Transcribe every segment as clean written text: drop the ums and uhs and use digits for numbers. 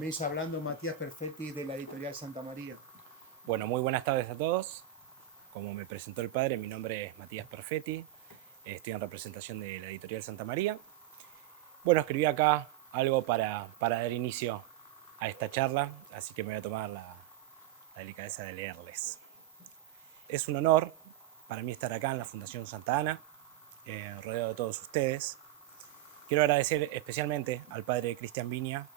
Comienza hablando Matías Perfetti de la editorial Santa María. Bueno, muy buenas tardes a todos. Como me presentó el padre, mi nombre es Matías Perfetti. Estoy en representación de la editorial Santa María. Bueno, escribí acá algo para dar inicio a esta charla, así que me voy a tomar la delicadeza de leerles. Es un honor para mí estar acá en la Fundación Santa Ana, rodeado de todos ustedes. Quiero agradecer especialmente al padre Cristian Viña,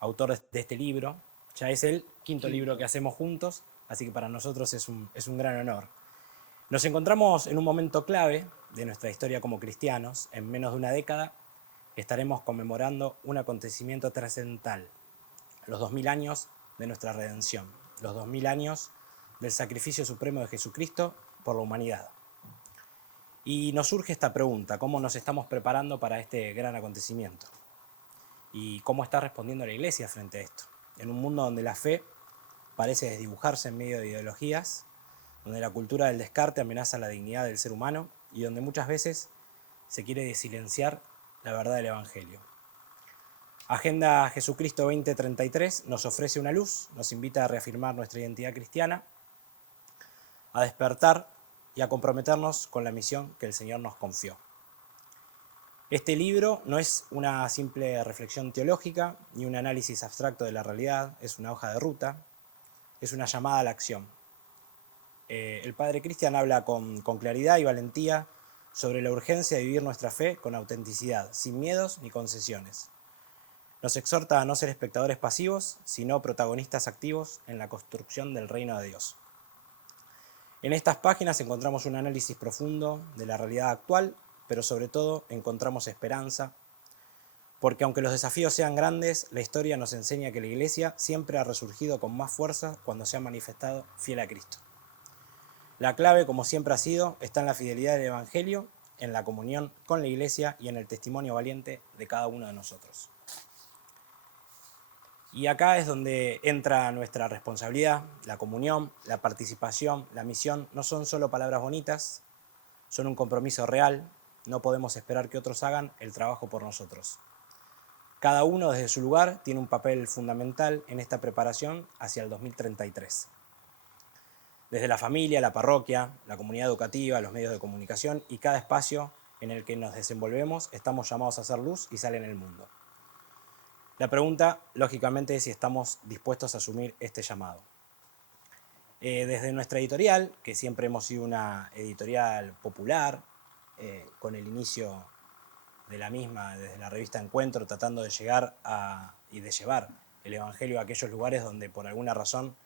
autor de este libro. Ya es el quinto libro que hacemos juntos, así que para nosotros es un gran honor. Nos encontramos en un momento clave de nuestra historia como cristianos. En menos de una década estaremos conmemorando un acontecimiento trascendental, los 2000 años de nuestra redención, los 2000 años del sacrificio supremo de Jesucristo por la humanidad. Y nos surge esta pregunta: ¿cómo nos estamos preparando para este gran acontecimiento? ¿Y cómo está respondiendo la Iglesia frente a esto? En un mundo donde la fe parece desdibujarse en medio de ideologías, donde la cultura del descarte amenaza la dignidad del ser humano y donde muchas veces se quiere silenciar la verdad del Evangelio. Agenda Jesucristo 2033 nos ofrece una luz, nos invita a reafirmar nuestra identidad cristiana, a despertar y a comprometernos con la misión que el Señor nos confió. Este libro no es una simple reflexión teológica ni un análisis abstracto de la realidad, es una hoja de ruta, es una llamada a la acción. El padre Cristian habla con claridad y valentía sobre la urgencia de vivir nuestra fe con autenticidad, sin miedos ni concesiones. Nos exhorta a no ser espectadores pasivos, sino protagonistas activos en la construcción del reino de Dios. En estas páginas encontramos un análisis profundo de la realidad actual, pero sobre todo encontramos esperanza, porque aunque los desafíos sean grandes, la historia nos enseña que la Iglesia siempre ha resurgido con más fuerza cuando se ha manifestado fiel a Cristo. La clave, como siempre ha sido, está en la fidelidad del Evangelio, en la comunión con la Iglesia y en el testimonio valiente de cada uno de nosotros. Y acá es donde entra nuestra responsabilidad, la comunión, la participación, la misión. No son solo palabras bonitas, son un compromiso real. No podemos esperar que otros hagan el trabajo por nosotros. Cada uno desde su lugar tiene un papel fundamental en esta preparación hacia el 2033. Desde la familia, la parroquia, la comunidad educativa, los medios de comunicación y cada espacio en el que nos desenvolvemos, estamos llamados a hacer luz y sal en el mundo. La pregunta, lógicamente, es si estamos dispuestos a asumir este llamado. Desde nuestra editorial, que siempre hemos sido una editorial popular, con el inicio de la misma desde la revista Encuentro, tratando de llegar y de llevar el Evangelio a aquellos lugares donde por alguna razón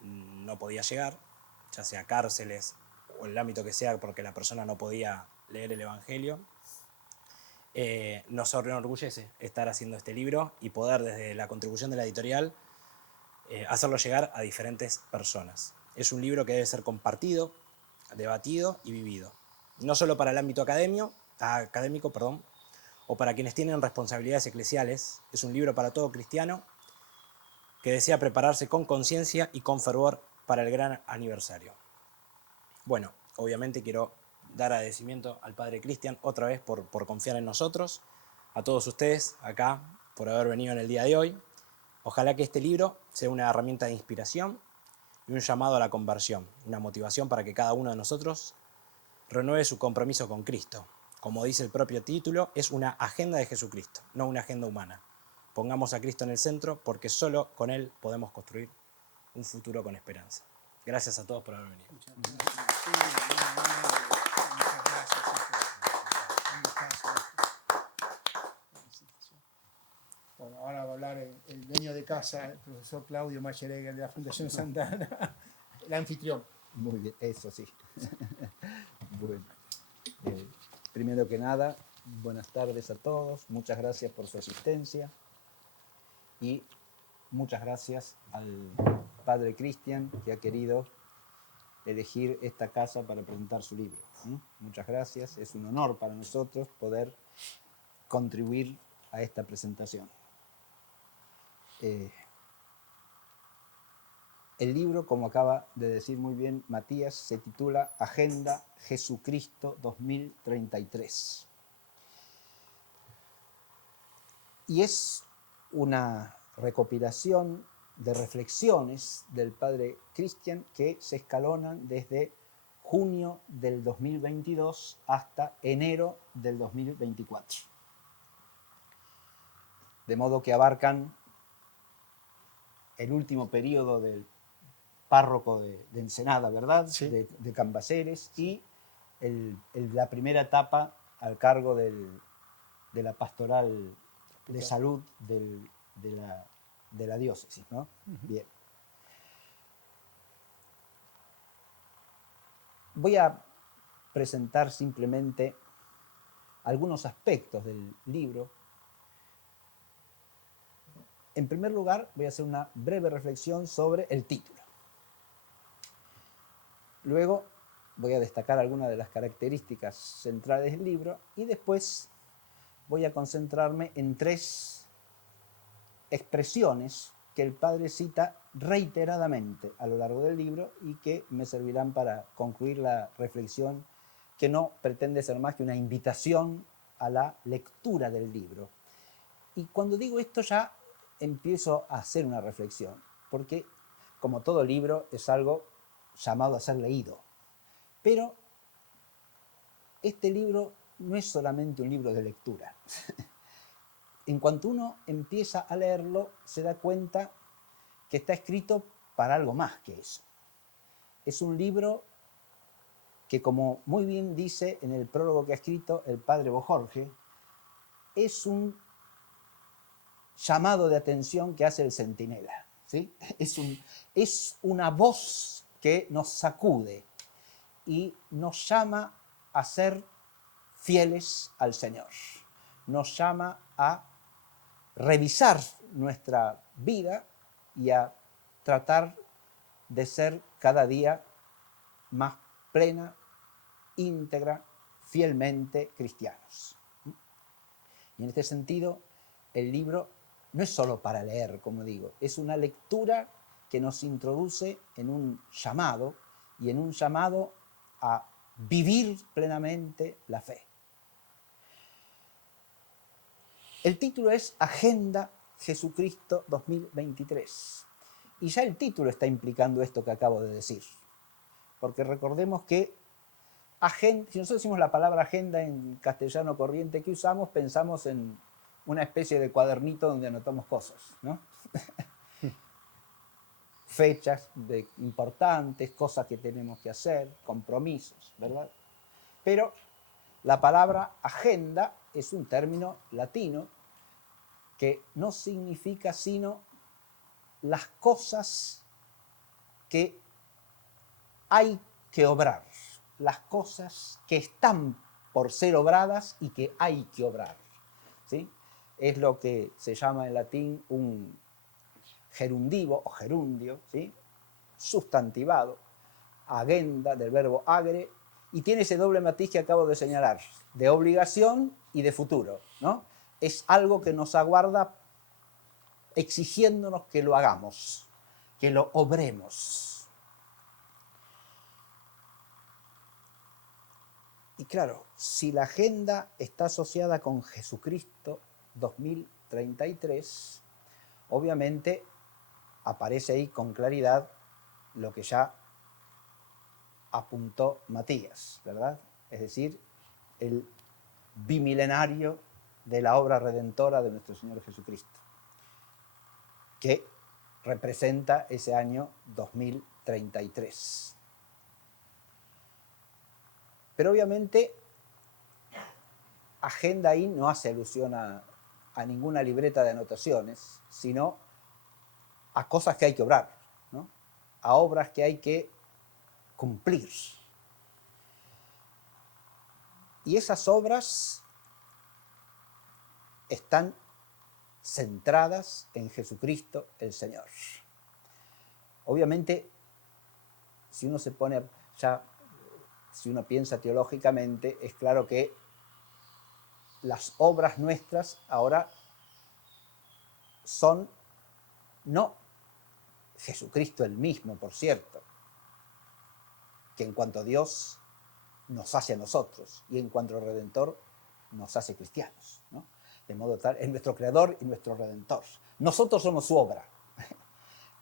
no podía llegar, ya sea cárceles o el ámbito que sea, porque la persona no podía leer el Evangelio. Nos enorgullece estar haciendo este libro y poder desde la contribución de la editorial hacerlo llegar a diferentes personas. Es un libro que debe ser compartido, debatido y vivido. No solo para el ámbito académico, o para quienes tienen responsabilidades eclesiales. Es un libro para todo cristiano que desea prepararse con conciencia y con fervor para el gran aniversario. Bueno, obviamente quiero dar agradecimiento al padre Cristian otra vez por confiar en nosotros, a todos ustedes acá por haber venido en el día de hoy. Ojalá que este libro sea una herramienta de inspiración y un llamado a la conversión, una motivación para que cada uno de nosotros renueve su compromiso con Cristo. Como dice el propio título, es una agenda de Jesucristo, no una agenda humana. Pongamos a Cristo en el centro porque solo con Él podemos construir un futuro con esperanza. Gracias a todos por haber venido. Bueno, ahora va a hablar el dueño de casa, el profesor Claudio Macheregger de la Fundación Santa Ana, el anfitrión. Muy bien, eso sí. Bueno, primero que nada, buenas tardes a todos, muchas gracias por su asistencia y muchas gracias al padre Cristian que ha querido elegir esta casa para presentar su libro. Muchas gracias, es un honor para nosotros poder contribuir a esta presentación. El libro, como acaba de decir muy bien Matías, se titula Agenda Jesucristo 2033. Y es una recopilación de reflexiones del padre Christian que se escalonan desde junio del 2022 hasta enero del 2024. De modo que abarcan el último periodo del párroco de Ensenada, ¿verdad? Sí. De Cambaceres, y la primera etapa al cargo de la pastoral de salud de la diócesis, ¿no? Bien. Voy a presentar simplemente algunos aspectos del libro. En primer lugar, voy a hacer una breve reflexión sobre el título. Luego voy a destacar algunas de las características centrales del libro y después voy a concentrarme en 3 expresiones que el padre cita reiteradamente a lo largo del libro y que me servirán para concluir la reflexión, que no pretende ser más que una invitación a la lectura del libro. Y cuando digo esto ya empiezo a hacer una reflexión, porque como todo libro es algo llamado a ser leído. Pero este libro no es solamente un libro de lectura. En cuanto uno empieza a leerlo, se da cuenta que está escrito para algo más que eso. Es un libro que, como muy bien dice en el prólogo que ha escrito el padre Bojorge, es un llamado de atención que hace el centinela, ¿sí? Es una voz que nos sacude y nos llama a ser fieles al Señor. Nos llama a revisar nuestra vida y a tratar de ser cada día más plena, íntegra, fielmente cristianos. Y en este sentido, el libro no es solo para leer, como digo, es una lectura que nos introduce en un llamado y en un llamado a vivir plenamente la fe. El título es Agenda Jesucristo 2023. Y ya el título está implicando esto que acabo de decir. Porque recordemos que agenda, si nosotros decimos la palabra agenda en castellano corriente que usamos, pensamos en una especie de cuadernito donde anotamos cosas, ¿no? Fechas importantes, cosas que tenemos que hacer, compromisos, ¿verdad? Pero la palabra agenda es un término latino que no significa sino las cosas que hay que obrar, las cosas que están por ser obradas y que hay que obrar, ¿sí? Es lo que se llama en latín un gerundivo o gerundio, ¿sí? Sustantivado, agenda del verbo agere, y tiene ese doble matiz que acabo de señalar, de obligación y de futuro, ¿no? Es algo que nos aguarda exigiéndonos que lo hagamos, que lo obremos. Y claro, si la agenda está asociada con Jesucristo 2033, obviamente aparece ahí con claridad lo que ya apuntó Matías, ¿verdad? Es decir, el bimilenario de la obra redentora de nuestro Señor Jesucristo, que representa ese año 2033. Pero obviamente, agenda ahí no hace alusión a ninguna libreta de anotaciones, sino a cosas que hay que obrar, ¿no? A obras que hay que cumplir. Y esas obras están centradas en Jesucristo el Señor. Obviamente, si uno se pone ya, si uno piensa teológicamente, es claro que las obras nuestras ahora son no Jesucristo el mismo, por cierto, que en cuanto a Dios nos hace a nosotros y en cuanto al Redentor nos hace cristianos, ¿no? De modo tal, es nuestro creador y nuestro redentor. Nosotros somos su obra.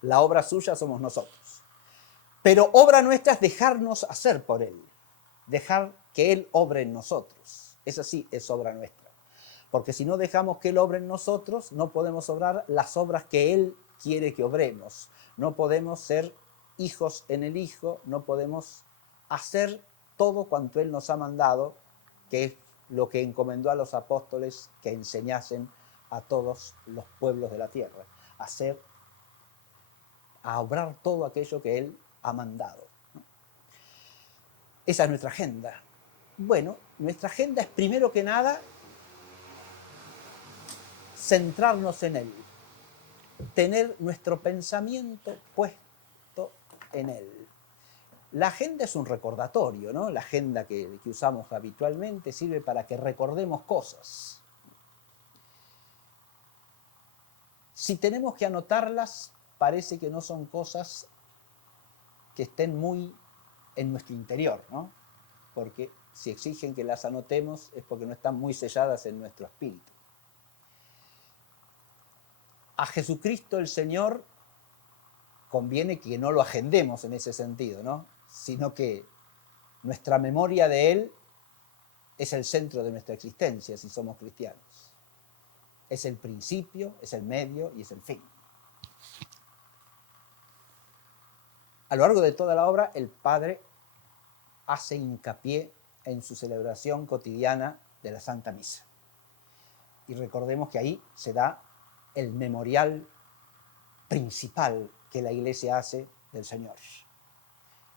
La obra suya somos nosotros. Pero obra nuestra es dejarnos hacer por Él. Dejar que Él obre en nosotros. Esa sí es obra nuestra. Porque si no dejamos que Él obre en nosotros, no podemos obrar las obras que Él quiere que obremos. No podemos ser hijos en el Hijo, no podemos hacer todo cuanto Él nos ha mandado, que es lo que encomendó a los apóstoles que enseñasen a todos los pueblos de la tierra. A obrar todo aquello que Él ha mandado. Esa es nuestra agenda. Bueno, nuestra agenda es primero que nada centrarnos en Él, tener nuestro pensamiento puesto en Él. La agenda es un recordatorio, ¿no? La agenda que usamos habitualmente sirve para que recordemos cosas. Si tenemos que anotarlas, parece que no son cosas que estén muy en nuestro interior, ¿no? Porque si exigen que las anotemos es porque no están muy selladas en nuestro espíritu. A Jesucristo el Señor conviene que no lo agendemos en ese sentido, ¿no? Sino que nuestra memoria de Él es el centro de nuestra existencia si somos cristianos. Es el principio, es el medio y es el fin. A lo largo de toda la obra, el Padre hace hincapié en su celebración cotidiana de la Santa Misa. Y recordemos que ahí se da el memorial principal que la Iglesia hace del Señor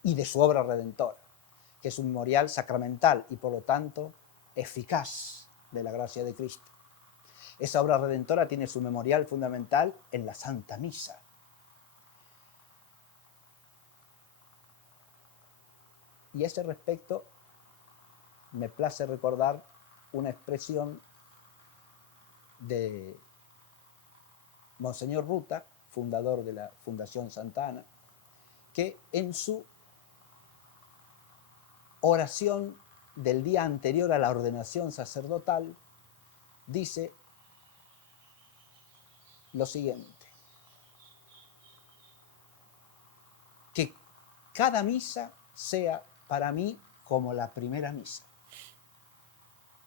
y de su obra redentora, que es un memorial sacramental y por lo tanto eficaz de la gracia de Cristo. Esa obra redentora tiene su memorial fundamental en la Santa Misa. Y a ese respecto me place recordar una expresión de Monseñor Ruta, fundador de la Fundación Santa Ana, que en su oración del día anterior a la ordenación sacerdotal dice lo siguiente: que cada misa sea para mí como la primera misa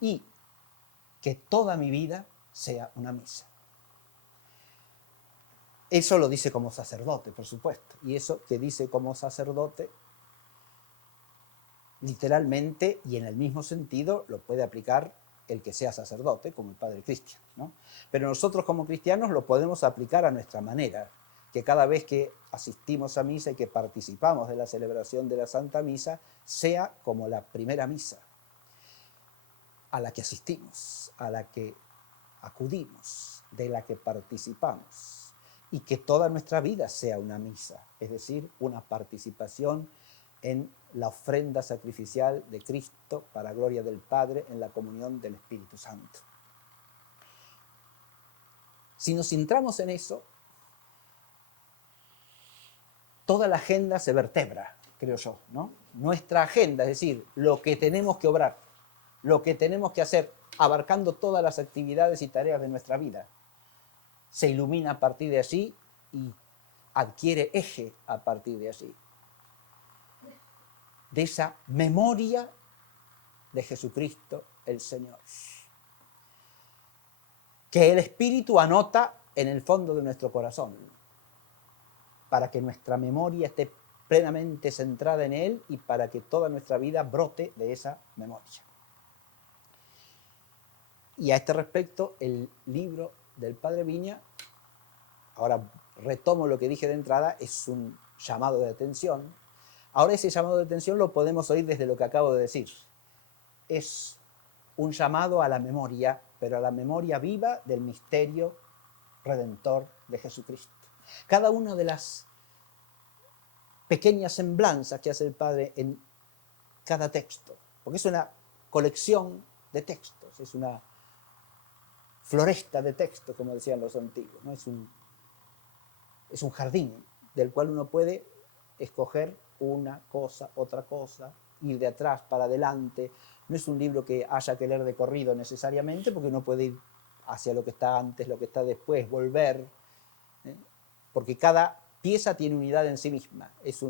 y que toda mi vida sea una misa. Eso lo dice como sacerdote, por supuesto, y eso que dice como sacerdote, literalmente y en el mismo sentido lo puede aplicar el que sea sacerdote, como el Padre Cristian, ¿no? Pero nosotros como cristianos lo podemos aplicar a nuestra manera, que cada vez que asistimos a misa y que participamos de la celebración de la Santa Misa, sea como la primera misa a la que asistimos, a la que acudimos, de la que participamos, y que toda nuestra vida sea una misa, es decir, una participación en la ofrenda sacrificial de Cristo para gloria del Padre en la comunión del Espíritu Santo. Si nos centramos en eso, toda la agenda se vertebra, creo yo, ¿no? Nuestra agenda, es decir, lo que tenemos que obrar, lo que tenemos que hacer, abarcando todas las actividades y tareas de nuestra vida, se ilumina a partir de allí y adquiere eje a partir de allí. De esa memoria de Jesucristo el Señor, que el Espíritu anota en el fondo de nuestro corazón, para que nuestra memoria esté plenamente centrada en Él y para que toda nuestra vida brote de esa memoria. Y a este respecto, el libro del Padre Viña, ahora retomo lo que dije de entrada, es un llamado de atención. Ahora ese llamado de atención lo podemos oír desde lo que acabo de decir. Es un llamado a la memoria, pero a la memoria viva del misterio redentor de Jesucristo. Cada una de las pequeñas semblanzas que hace el Padre en cada texto, porque es una colección de textos, es una floresta de textos, como decían los antiguos, ¿no? Es un jardín del cual uno puede escoger una cosa, otra cosa, ir de atrás para adelante. No es un libro que haya que leer de corrido necesariamente, porque uno puede ir hacia lo que está antes, lo que está después, volver, ¿eh? Porque cada pieza tiene unidad en sí misma, es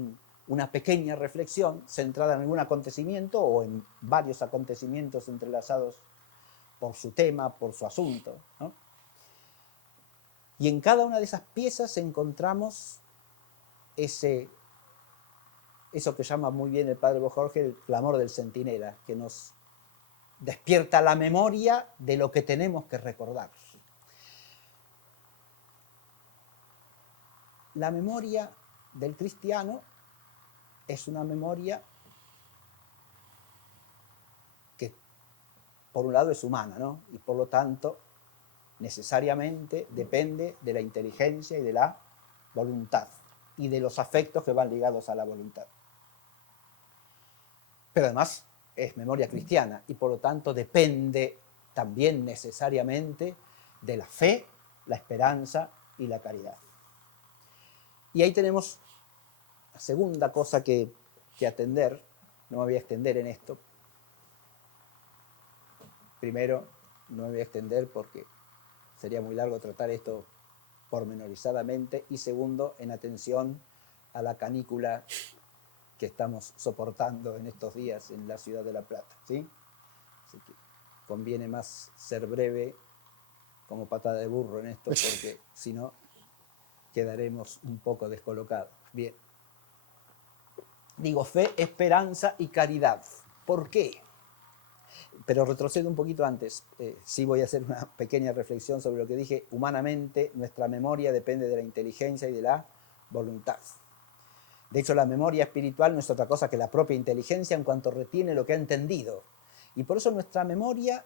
una pequeña reflexión centrada en algún acontecimiento o en varios acontecimientos entrelazados por su tema, por su asunto, ¿no? Y en cada una de esas piezas encontramos eso que llama muy bien el padre Jorge el clamor del centinela, que nos despierta la memoria de lo que tenemos que recordar. La memoria del cristiano es una memoria que, por un lado, es humana, ¿no? Y por lo tanto, necesariamente depende de la inteligencia y de la voluntad y de los afectos que van ligados a la voluntad. Pero además es memoria cristiana y por lo tanto depende también necesariamente de la fe, la esperanza y la caridad. Y ahí tenemos la segunda cosa que atender. No me voy a extender en esto. Primero, no me voy a extender porque sería muy largo tratar esto pormenorizadamente. Y segundo, en atención a la canícula que estamos soportando en estos días en la ciudad de La Plata, ¿sí? Así que conviene más ser breve como patada de burro en esto, porque si no quedaremos un poco descolocados. Bien. Digo fe, esperanza y caridad. ¿Por qué? Pero retrocedo un poquito antes. Sí voy a hacer una pequeña reflexión sobre lo que dije. Humanamente, nuestra memoria depende de la inteligencia y de la voluntad. De hecho, la memoria espiritual no es otra cosa que la propia inteligencia en cuanto retiene lo que ha entendido. Y por eso nuestra memoria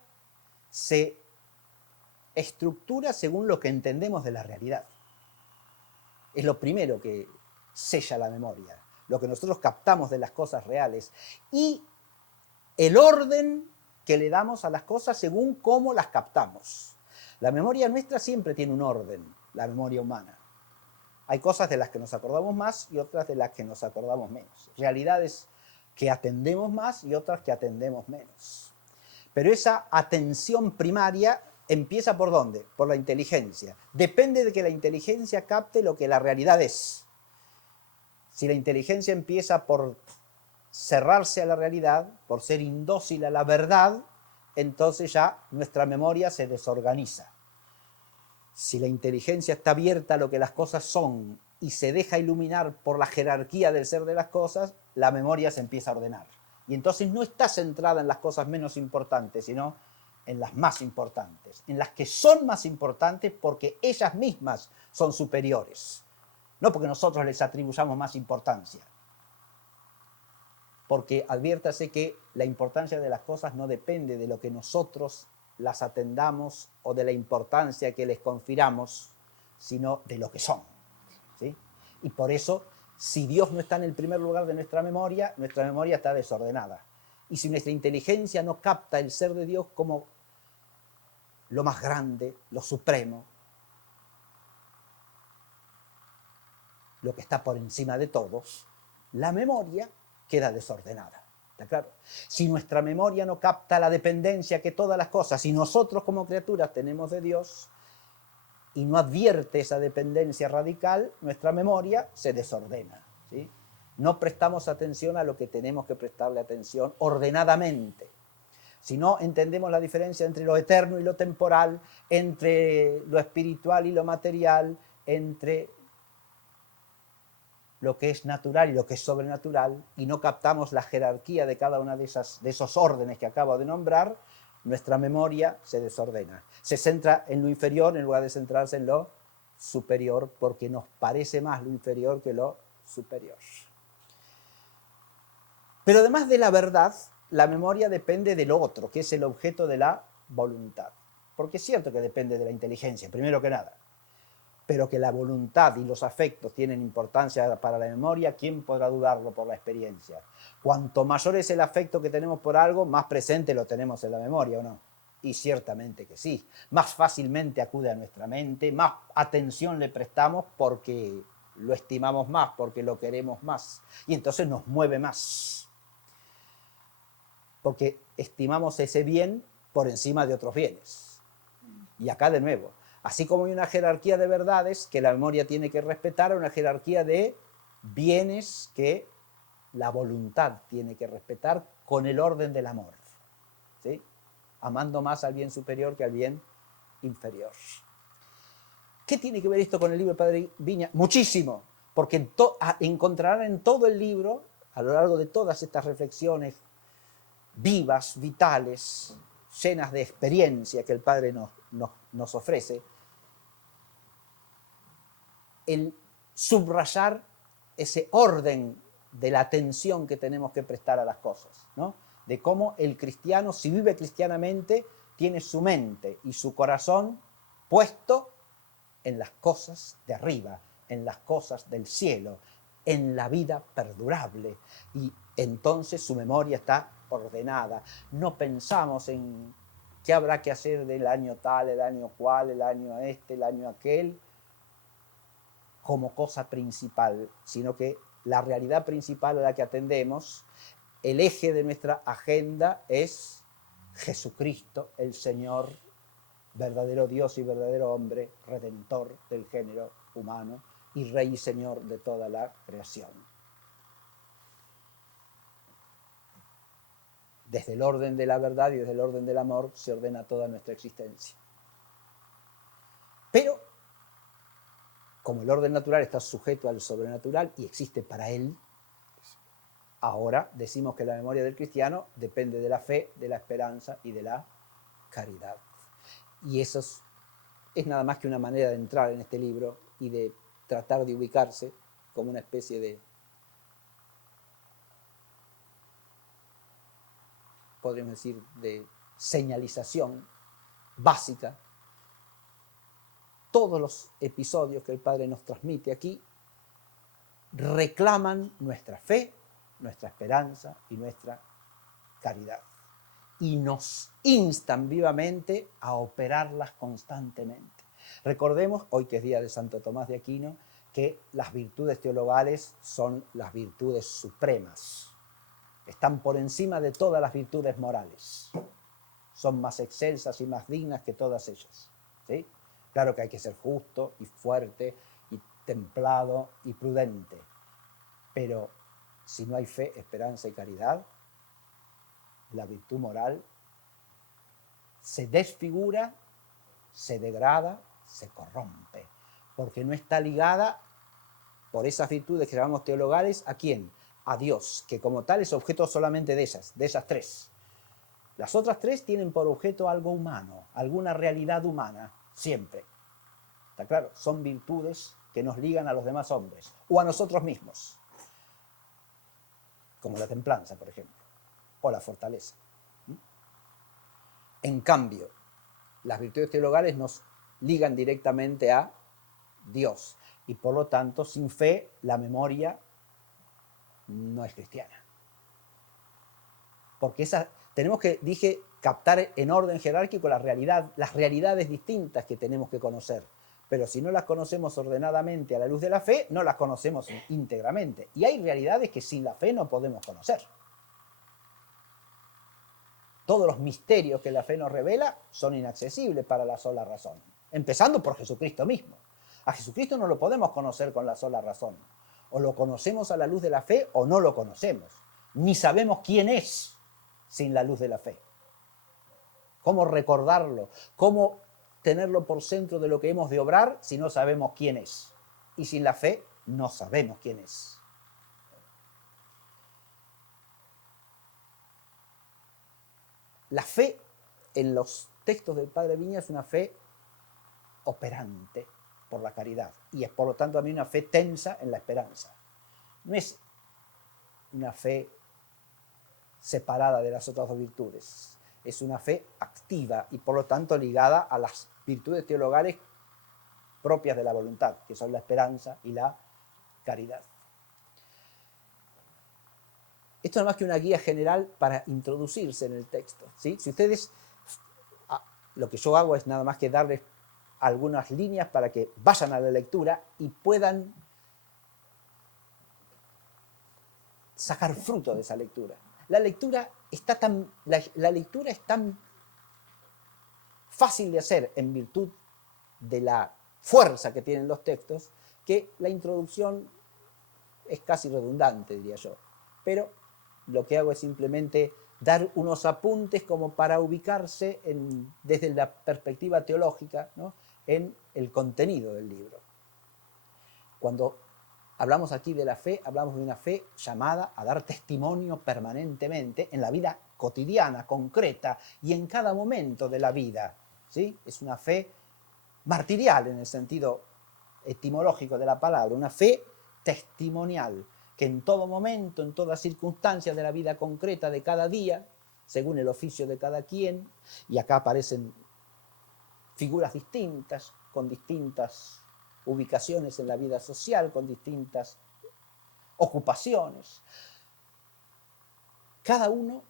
se estructura según lo que entendemos de la realidad. Es lo primero que sella la memoria, lo que nosotros captamos de las cosas reales y el orden que le damos a las cosas según cómo las captamos. La memoria nuestra siempre tiene un orden, la memoria humana. Hay cosas de las que nos acordamos más y otras de las que nos acordamos menos. Realidades que atendemos más y otras que atendemos menos. Pero esa atención primaria empieza ¿por dónde? Por la inteligencia. Depende de que la inteligencia capte lo que la realidad es. Si la inteligencia empieza por cerrarse a la realidad, por ser indócil a la verdad, entonces ya nuestra memoria se desorganiza. Si la inteligencia está abierta a lo que las cosas son y se deja iluminar por la jerarquía del ser de las cosas, la memoria se empieza a ordenar. Y entonces no está centrada en las cosas menos importantes, sino en las más importantes, en las que son más importantes porque ellas mismas son superiores. No porque nosotros les atribuyamos más importancia. Porque adviértase que la importancia de las cosas no depende de lo que nosotros las atendamos o de la importancia que les confiramos, sino de lo que son, ¿sí? Y por eso, si Dios no está en el primer lugar de nuestra memoria está desordenada. Y si nuestra inteligencia no capta el ser de Dios como lo más grande, lo supremo, lo que está por encima de todos, la memoria queda desordenada. ¿Está claro? Si nuestra memoria no capta la dependencia que todas las cosas y nosotros como criaturas tenemos de Dios y no advierte esa dependencia radical, nuestra memoria se desordena, ¿sí? No prestamos atención a lo que tenemos que prestarle atención ordenadamente. Si no entendemos la diferencia entre lo eterno y lo temporal, entre lo espiritual y lo material, entre lo que es natural y lo que es sobrenatural, y no captamos la jerarquía de cada una de esos órdenes que acabo de nombrar, nuestra memoria se desordena. Se centra en lo inferior en lugar de centrarse en lo superior, porque nos parece más lo inferior que lo superior. Pero además de la verdad, la memoria depende de lo otro, que es el objeto de la voluntad. Porque es cierto que depende de la inteligencia, primero que nada. Pero que la voluntad y los afectos tienen importancia para la memoria, ¿quién podrá dudarlo por la experiencia? Cuanto mayor es el afecto que tenemos por algo, más presente lo tenemos en la memoria, ¿o no? Y ciertamente que sí. Más fácilmente acude a nuestra mente, más atención le prestamos porque lo estimamos más, porque lo queremos más. Y entonces nos mueve más. Porque estimamos ese bien por encima de otros bienes. Y acá de nuevo, así como hay una jerarquía de verdades que la memoria tiene que respetar, hay una jerarquía de bienes que la voluntad tiene que respetar con el orden del amor, ¿sí? Amando más al bien superior que al bien inferior. ¿Qué tiene que ver esto con el libro de Padre Viña? Muchísimo, porque encontrarán en todo el libro, a lo largo de todas estas reflexiones vivas, vitales, llenas de experiencia que el Padre nos ofrece, el subrayar ese orden de la atención que tenemos que prestar a las cosas, ¿no? De cómo el cristiano, si vive cristianamente, tiene su mente y su corazón puesto en las cosas de arriba, en las cosas del cielo, en la vida perdurable. Y entonces su memoria está ordenada. No pensamos en qué habrá que hacer del año tal, el año cual, el año este, el año aquel, como cosa principal, sino que la realidad principal a la que atendemos, el eje de nuestra agenda es Jesucristo, el Señor, verdadero Dios y verdadero hombre, redentor del género humano y Rey y Señor de toda la creación. Desde el orden de la verdad y desde el orden del amor se ordena toda nuestra existencia. Pero, como el orden natural está sujeto al sobrenatural y existe para él, ahora decimos que la memoria del cristiano depende de la fe, de la esperanza y de la caridad. Y eso es nada más que una manera de entrar en este libro y de tratar de ubicarse como una especie de, podríamos decir, de señalización básica. Todos los episodios que el Padre nos transmite aquí reclaman nuestra fe, nuestra esperanza y nuestra caridad. Y nos instan vivamente a operarlas constantemente. Recordemos, hoy que es día de Santo Tomás de Aquino, que las virtudes teologales son las virtudes supremas. Están por encima de todas las virtudes morales. Son más excelsas y más dignas que todas ellas, ¿sí? Claro que hay que ser justo y fuerte y templado y prudente, pero si no hay fe, esperanza y caridad, la virtud moral se desfigura, se degrada, se corrompe, porque no está ligada por esas virtudes que llamamos teologales, ¿a quién? A Dios, que como tal es objeto solamente de esas tres. Las otras tres tienen por objeto algo humano, alguna realidad humana, siempre. ¿Está claro? Son virtudes que nos ligan a los demás hombres o a nosotros mismos, como la templanza, por ejemplo, o la fortaleza. En cambio, las virtudes teologales nos ligan directamente a Dios y por lo tanto, sin fe, la memoria no es cristiana. Porque tenemos que, dije, captar en orden jerárquico las realidades distintas que tenemos que conocer. Pero si no las conocemos ordenadamente a la luz de la fe, no las conocemos íntegramente. Y hay realidades que sin la fe no podemos conocer. Todos los misterios que la fe nos revela son inaccesibles para la sola razón. Empezando por Jesucristo mismo. A Jesucristo no lo podemos conocer con la sola razón. O lo conocemos a la luz de la fe o no lo conocemos. Ni sabemos quién es sin la luz de la fe. ¿Cómo recordarlo? ¿Cómo tenerlo por centro de lo que hemos de obrar si no sabemos quién es? Y sin la fe no sabemos quién es. La fe en los textos del Padre Viña es una fe operante por la caridad y es por lo tanto también una fe tensa en la esperanza. No es una fe separada de las otras dos virtudes, es una fe activa y por lo tanto ligada a las virtudes teologales propias de la voluntad, que son la esperanza y la caridad. Esto no es más que una guía general para introducirse en el texto, ¿sí? Si ustedes, lo que yo hago es nada más que darles algunas líneas para que vayan a la lectura y puedan sacar fruto de esa lectura. La lectura es tan fácil de hacer en virtud de la fuerza que tienen los textos, que la introducción es casi redundante, diría yo. Pero lo que hago es simplemente dar unos apuntes como para ubicarse desde la perspectiva teológica, ¿no?, en el contenido del libro. Cuando hablamos aquí de la fe, hablamos de una fe llamada a dar testimonio permanentemente en la vida cotidiana, concreta y en cada momento de la vida, ¿sí? Es una fe martirial en el sentido etimológico de la palabra, una fe testimonial, que en todo momento, en todas circunstancias de la vida concreta de cada día, según el oficio de cada quien, y acá aparecen figuras distintas, con distintas ubicaciones en la vida social, con distintas ocupaciones. Cada uno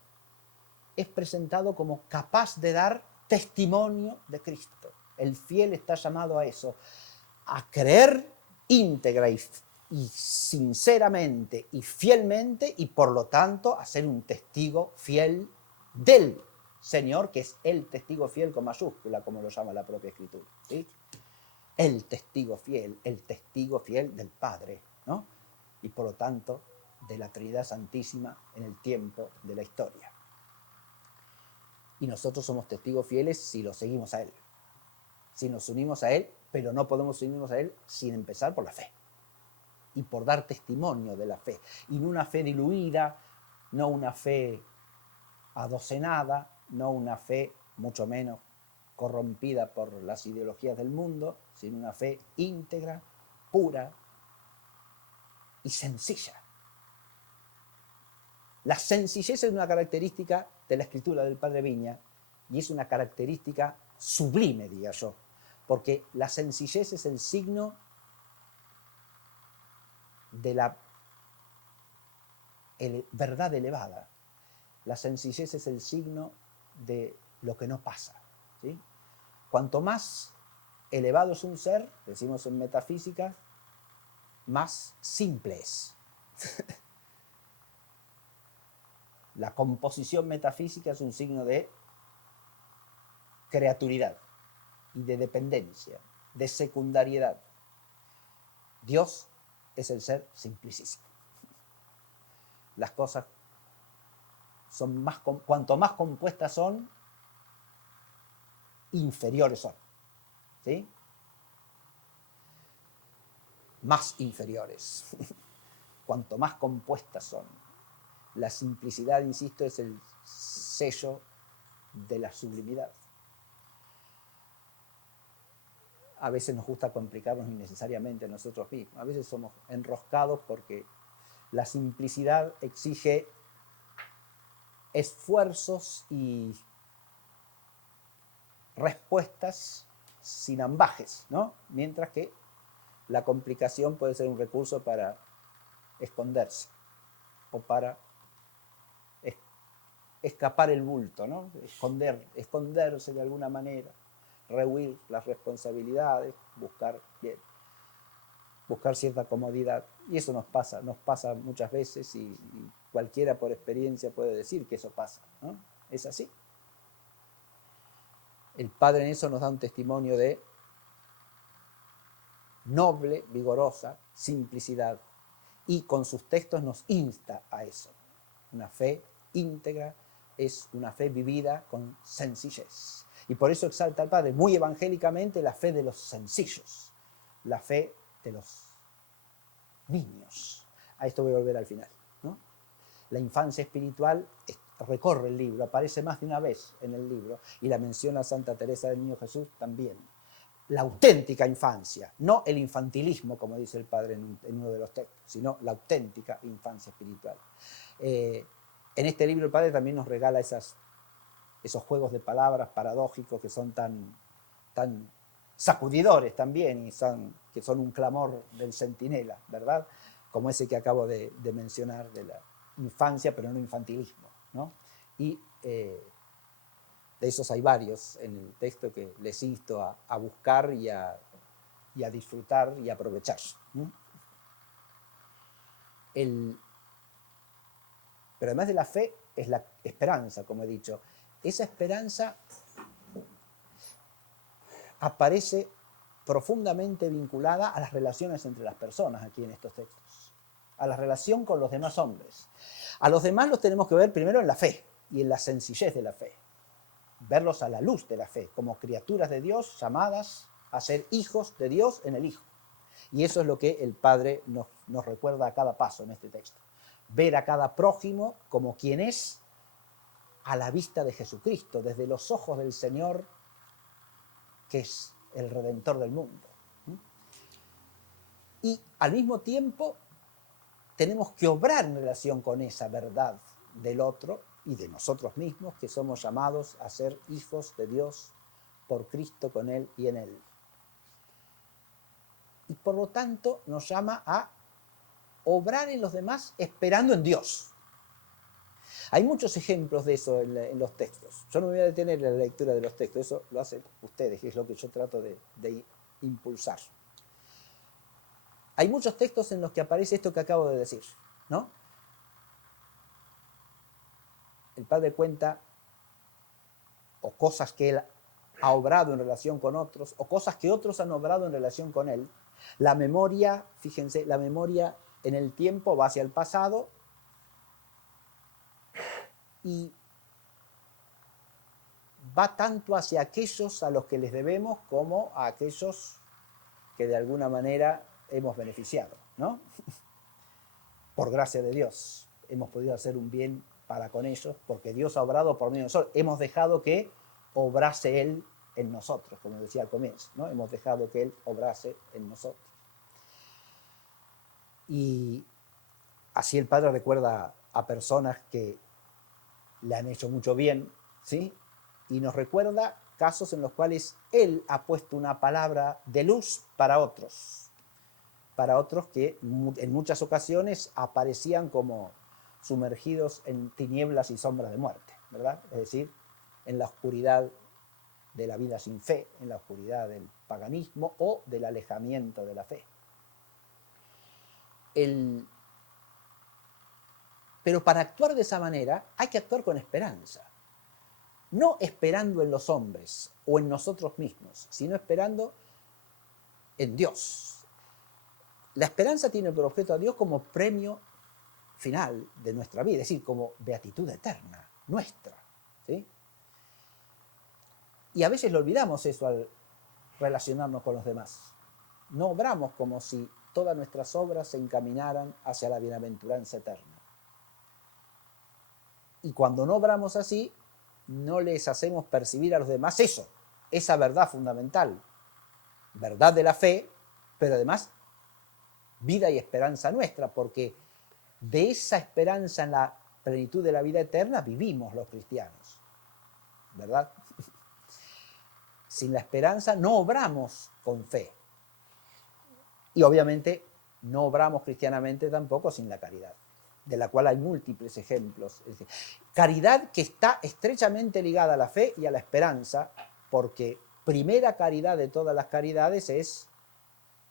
es presentado como capaz de dar testimonio de Cristo. El fiel está llamado a eso, a creer íntegra y sinceramente y fielmente, y por lo tanto a ser un testigo fiel del Señor, que es el testigo fiel con mayúscula, como lo llama la propia Escritura, ¿sí? El testigo fiel del Padre, ¿no? Y por lo tanto de la Trinidad Santísima en el tiempo de la historia. Y nosotros somos testigos fieles si lo seguimos a Él, si nos unimos a Él, pero no podemos unirnos a Él sin empezar por la fe y por dar testimonio de la fe, y no una fe diluida, no una fe adocenada, no una fe mucho menos corrompida por las ideologías del mundo, sino una fe íntegra, pura y sencilla. La sencillez es una característica de la escritura del Padre Viña, y es una característica sublime, diría yo, porque la sencillez es el signo de la verdad elevada. La sencillez es el signo de lo que no pasa, ¿sí? Cuanto más elevado es un ser, decimos en metafísica, más simple es. La composición metafísica es un signo de creaturidad y de dependencia, de secundariedad. Dios es el ser simplicísimo. Las cosas son cuanto más compuestas son, inferiores son, ¿sí? Más inferiores. Cuanto más compuestas son. La simplicidad, insisto, es el sello de la sublimidad. A veces nos gusta complicarnos innecesariamente a nosotros mismos. A veces somos enroscados porque la simplicidad exige esfuerzos y respuestas sin ambajes, ¿no? Mientras que la complicación puede ser un recurso para esconderse o para escapar el bulto, ¿no? Esconderse de alguna manera, rehuir las responsabilidades, buscar cierta comodidad. Y eso nos pasa muchas veces, y cualquiera por experiencia puede decir que eso pasa, ¿no? Es así. El Padre en eso nos da un testimonio de noble, vigorosa simplicidad, y con sus textos nos insta a eso. Una fe íntegra es una fe vivida con sencillez. Y por eso exalta al Padre muy evangélicamente la fe de los sencillos, la fe de los niños. A esto voy a volver al final, ¿no? La infancia espiritual recorre el libro, aparece más de una vez en el libro, y la menciona Santa Teresa del Niño Jesús también. La auténtica infancia, no el infantilismo, como dice el Padre en uno de los textos, sino la auténtica infancia espiritual. En este libro el Padre también nos regala esos juegos de palabras paradójicos que son tan sacudidores también, y que son un clamor del centinela, ¿verdad? Como ese que acabo de mencionar de la infancia, pero no infantilismo, ¿no? Y de esos hay varios en el texto que les insto a buscar y a disfrutar y aprovechar, ¿no? Pero además de la fe es la esperanza, como he dicho. Esa esperanza aparece profundamente vinculada a las relaciones entre las personas aquí en estos textos, a la relación con los demás hombres. A los demás los tenemos que ver primero en la fe y en la sencillez de la fe, verlos a la luz de la fe, como criaturas de Dios llamadas a ser hijos de Dios en el Hijo. Y eso es lo que el Padre nos recuerda a cada paso en este texto. Ver a cada prójimo como quien es a la vista de Jesucristo, desde los ojos del Señor, que es el Redentor del mundo. Y al mismo tiempo tenemos que obrar en relación con esa verdad del otro y de nosotros mismos, que somos llamados a ser hijos de Dios por Cristo, con Él y en Él. Y por lo tanto nos llama a obrar en los demás esperando en Dios. Hay muchos ejemplos de eso en los textos. Yo no me voy a detener en la lectura de los textos, eso lo hacen ustedes, que es lo que yo trato de impulsar. Hay muchos textos en los que aparece esto que acabo de decir, ¿no? El Padre cuenta o cosas que Él ha obrado en relación con otros, o cosas que otros han obrado en relación con Él. La memoria, fíjense, la memoria en el tiempo va hacia el pasado y va tanto hacia aquellos a los que les debemos como a aquellos que de alguna manera hemos beneficiado, ¿no? Por gracia de Dios hemos podido hacer un bien para con ellos, porque Dios ha obrado por medio de nosotros. Hemos dejado que obrase Él en nosotros, como decía al comienzo, ¿no? Hemos dejado que Él obrase en nosotros. Y así el Padre recuerda a personas que le han hecho mucho bien, ¿sí? Y nos recuerda casos en los cuales Él ha puesto una palabra de luz para otros que en muchas ocasiones aparecían como sumergidos en tinieblas y sombras de muerte, ¿verdad? Es decir, en la oscuridad de la vida sin fe, en la oscuridad del paganismo o del alejamiento de la fe. Pero para actuar de esa manera hay que actuar con esperanza. No esperando en los hombres o en nosotros mismos, sino esperando en Dios. La esperanza tiene por objeto a Dios como premio final de nuestra vida, es decir, como beatitud eterna, nuestra, ¿sí? Y a veces lo olvidamos eso al relacionarnos con los demás. No obramos como si todas nuestras obras se encaminaran hacia la bienaventuranza eterna. Y cuando no obramos así, no les hacemos percibir a los demás eso, esa verdad fundamental, verdad de la fe, pero además vida y esperanza nuestra, porque de esa esperanza en la plenitud de la vida eterna vivimos los cristianos, ¿verdad? Sin la esperanza no obramos con fe. Y obviamente no obramos cristianamente tampoco sin la caridad, de la cual hay múltiples ejemplos. Es decir, caridad que está estrechamente ligada a la fe y a la esperanza, porque primera caridad de todas las caridades es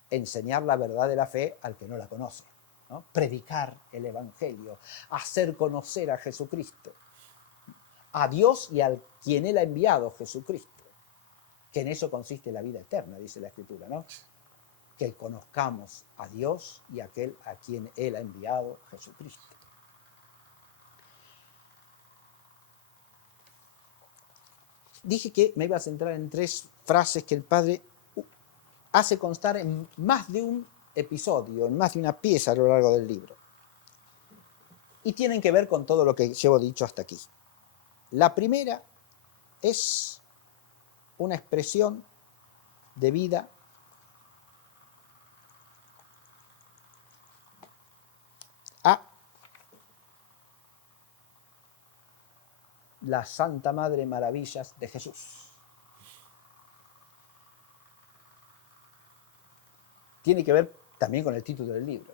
enseñar la verdad de la fe al que no la conoce, ¿no? Predicar el Evangelio, hacer conocer a Jesucristo, a Dios y al quien Él ha enviado, Jesucristo, que en eso consiste la vida eterna, dice la Escritura, ¿no? Que conozcamos a Dios y a aquel a quien Él ha enviado, Jesucristo. Dije que me iba a centrar en 3 frases que el Padre hace constar en más de un episodio, en más de una pieza a lo largo del libro. Y tienen que ver con todo lo que llevo dicho hasta aquí. La primera es una expresión de vida a la Santa Madre Maravillas de Jesús. Tiene que ver también con el título del libro.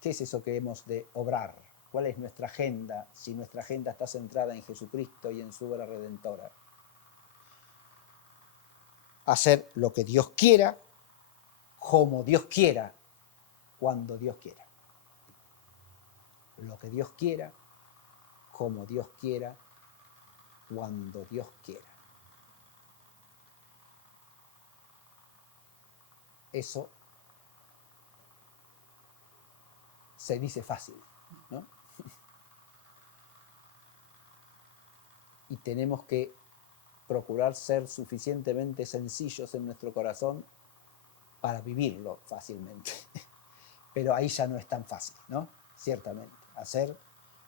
¿Qué es eso que hemos de obrar? ¿Cuál es nuestra agenda si nuestra agenda está centrada en Jesucristo y en su obra redentora? Hacer lo que Dios quiera, como Dios quiera, cuando Dios quiera. Lo que Dios quiera, como Dios quiera, cuando Dios quiera. eso se dice fácil, ¿no? Y tenemos que procurar ser suficientemente sencillos en nuestro corazón para vivirlo fácilmente. Pero ahí ya no es tan fácil, ¿no? Ciertamente, hacer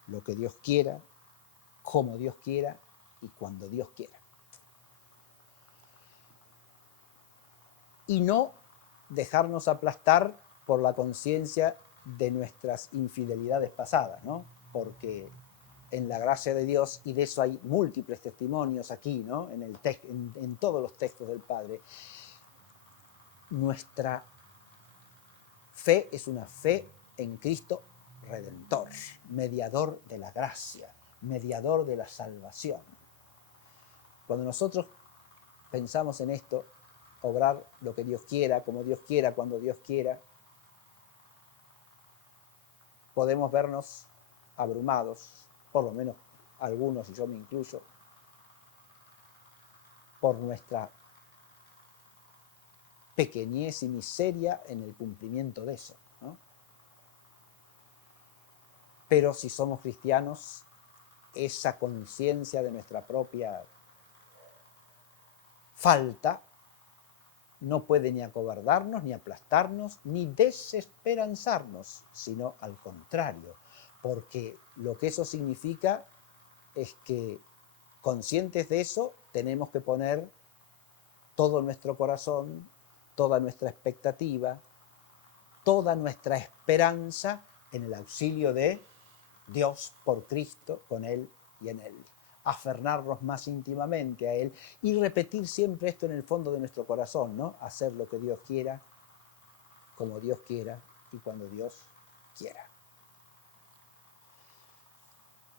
lo que Dios quiera, como Dios quiera y cuando Dios quiera. Y no dejarnos aplastar por la conciencia de nuestras infidelidades pasadas, ¿no? Porque en la gracia de Dios, y de eso hay múltiples testimonios aquí, ¿no? En todos los textos del Padre, nuestra fe es una fe en Cristo Redentor, mediador de la gracia, mediador de la salvación. Cuando nosotros pensamos en esto, obrar lo que Dios quiera, como Dios quiera, cuando Dios quiera, podemos vernos abrumados, por lo menos algunos, y yo me incluyo, por nuestra pequeñez y miseria en el cumplimiento de eso, ¿no? Pero si somos cristianos, esa conciencia de nuestra propia falta no puede ni acobardarnos, ni aplastarnos, ni desesperanzarnos, sino al contrario, porque lo que eso significa es que, conscientes de eso, tenemos que poner todo nuestro corazón, toda nuestra expectativa, toda nuestra esperanza en el auxilio de Dios por Cristo, con Él y en Él. Aferrarnos más íntimamente a Él y repetir siempre esto en el fondo de nuestro corazón, ¿no? Hacer lo que Dios quiera, como Dios quiera y cuando Dios quiera.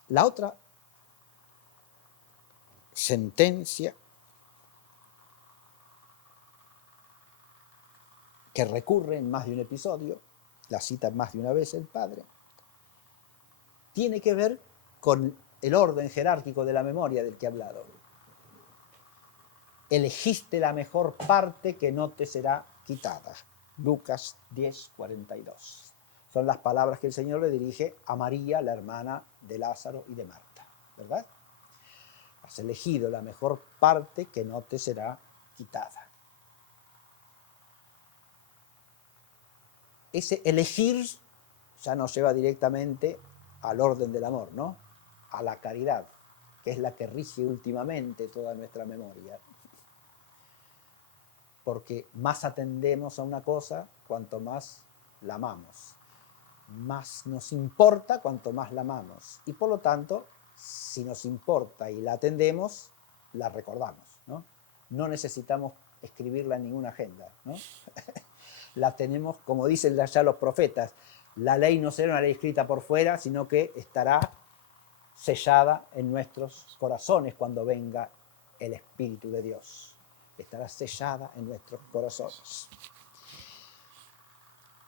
La otra sentencia que recurre en más de un episodio, la cita más de una vez el Padre, tiene que ver con el orden jerárquico de la memoria del que he hablado. Elegiste la mejor parte que no te será quitada. Lucas 10:42. Son las palabras que el Señor le dirige a María, la hermana de Lázaro y de Marta, ¿verdad? Has elegido la mejor parte que no te será quitada. Ese elegir ya nos lleva directamente al orden del amor, ¿no? A la caridad, que es la que rige últimamente toda nuestra memoria. Porque más atendemos a una cosa cuanto más la amamos. Más nos importa cuanto más la amamos. Y por lo tanto, si nos importa y la atendemos, la recordamos, ¿no? No necesitamos escribirla en ninguna agenda, ¿no? La tenemos, como dicen ya los profetas, la ley no será una ley escrita por fuera, sino que estará sellada en nuestros corazones cuando venga el Espíritu de Dios. Estará sellada en nuestros corazones.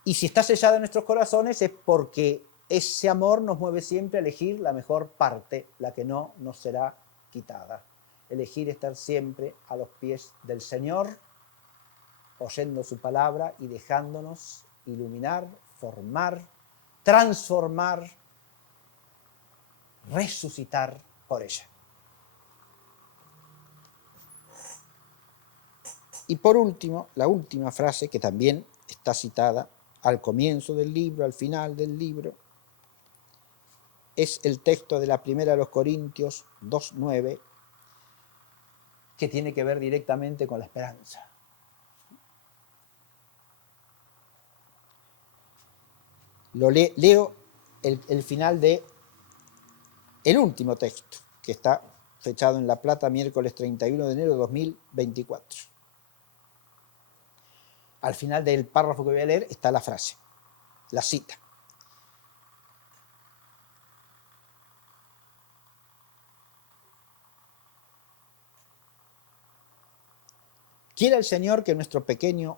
Y si está sellada en nuestros corazones es porque ese amor nos mueve siempre a elegir la mejor parte, la que no nos será quitada. Elegir estar siempre a los pies del Señor, oyendo su palabra y dejándonos iluminar, formar, transformar, resucitar por ella. Y por último, la última frase, que también está citada al comienzo del libro, al final del libro, es el texto de la primera de los Corintios 2:9, que tiene que ver directamente con la esperanza. Leo el final de el último texto, que está fechado en La Plata, miércoles 31 de enero de 2024. Al final del párrafo que voy a leer está la frase, la cita. Quiera el Señor que nuestro pequeño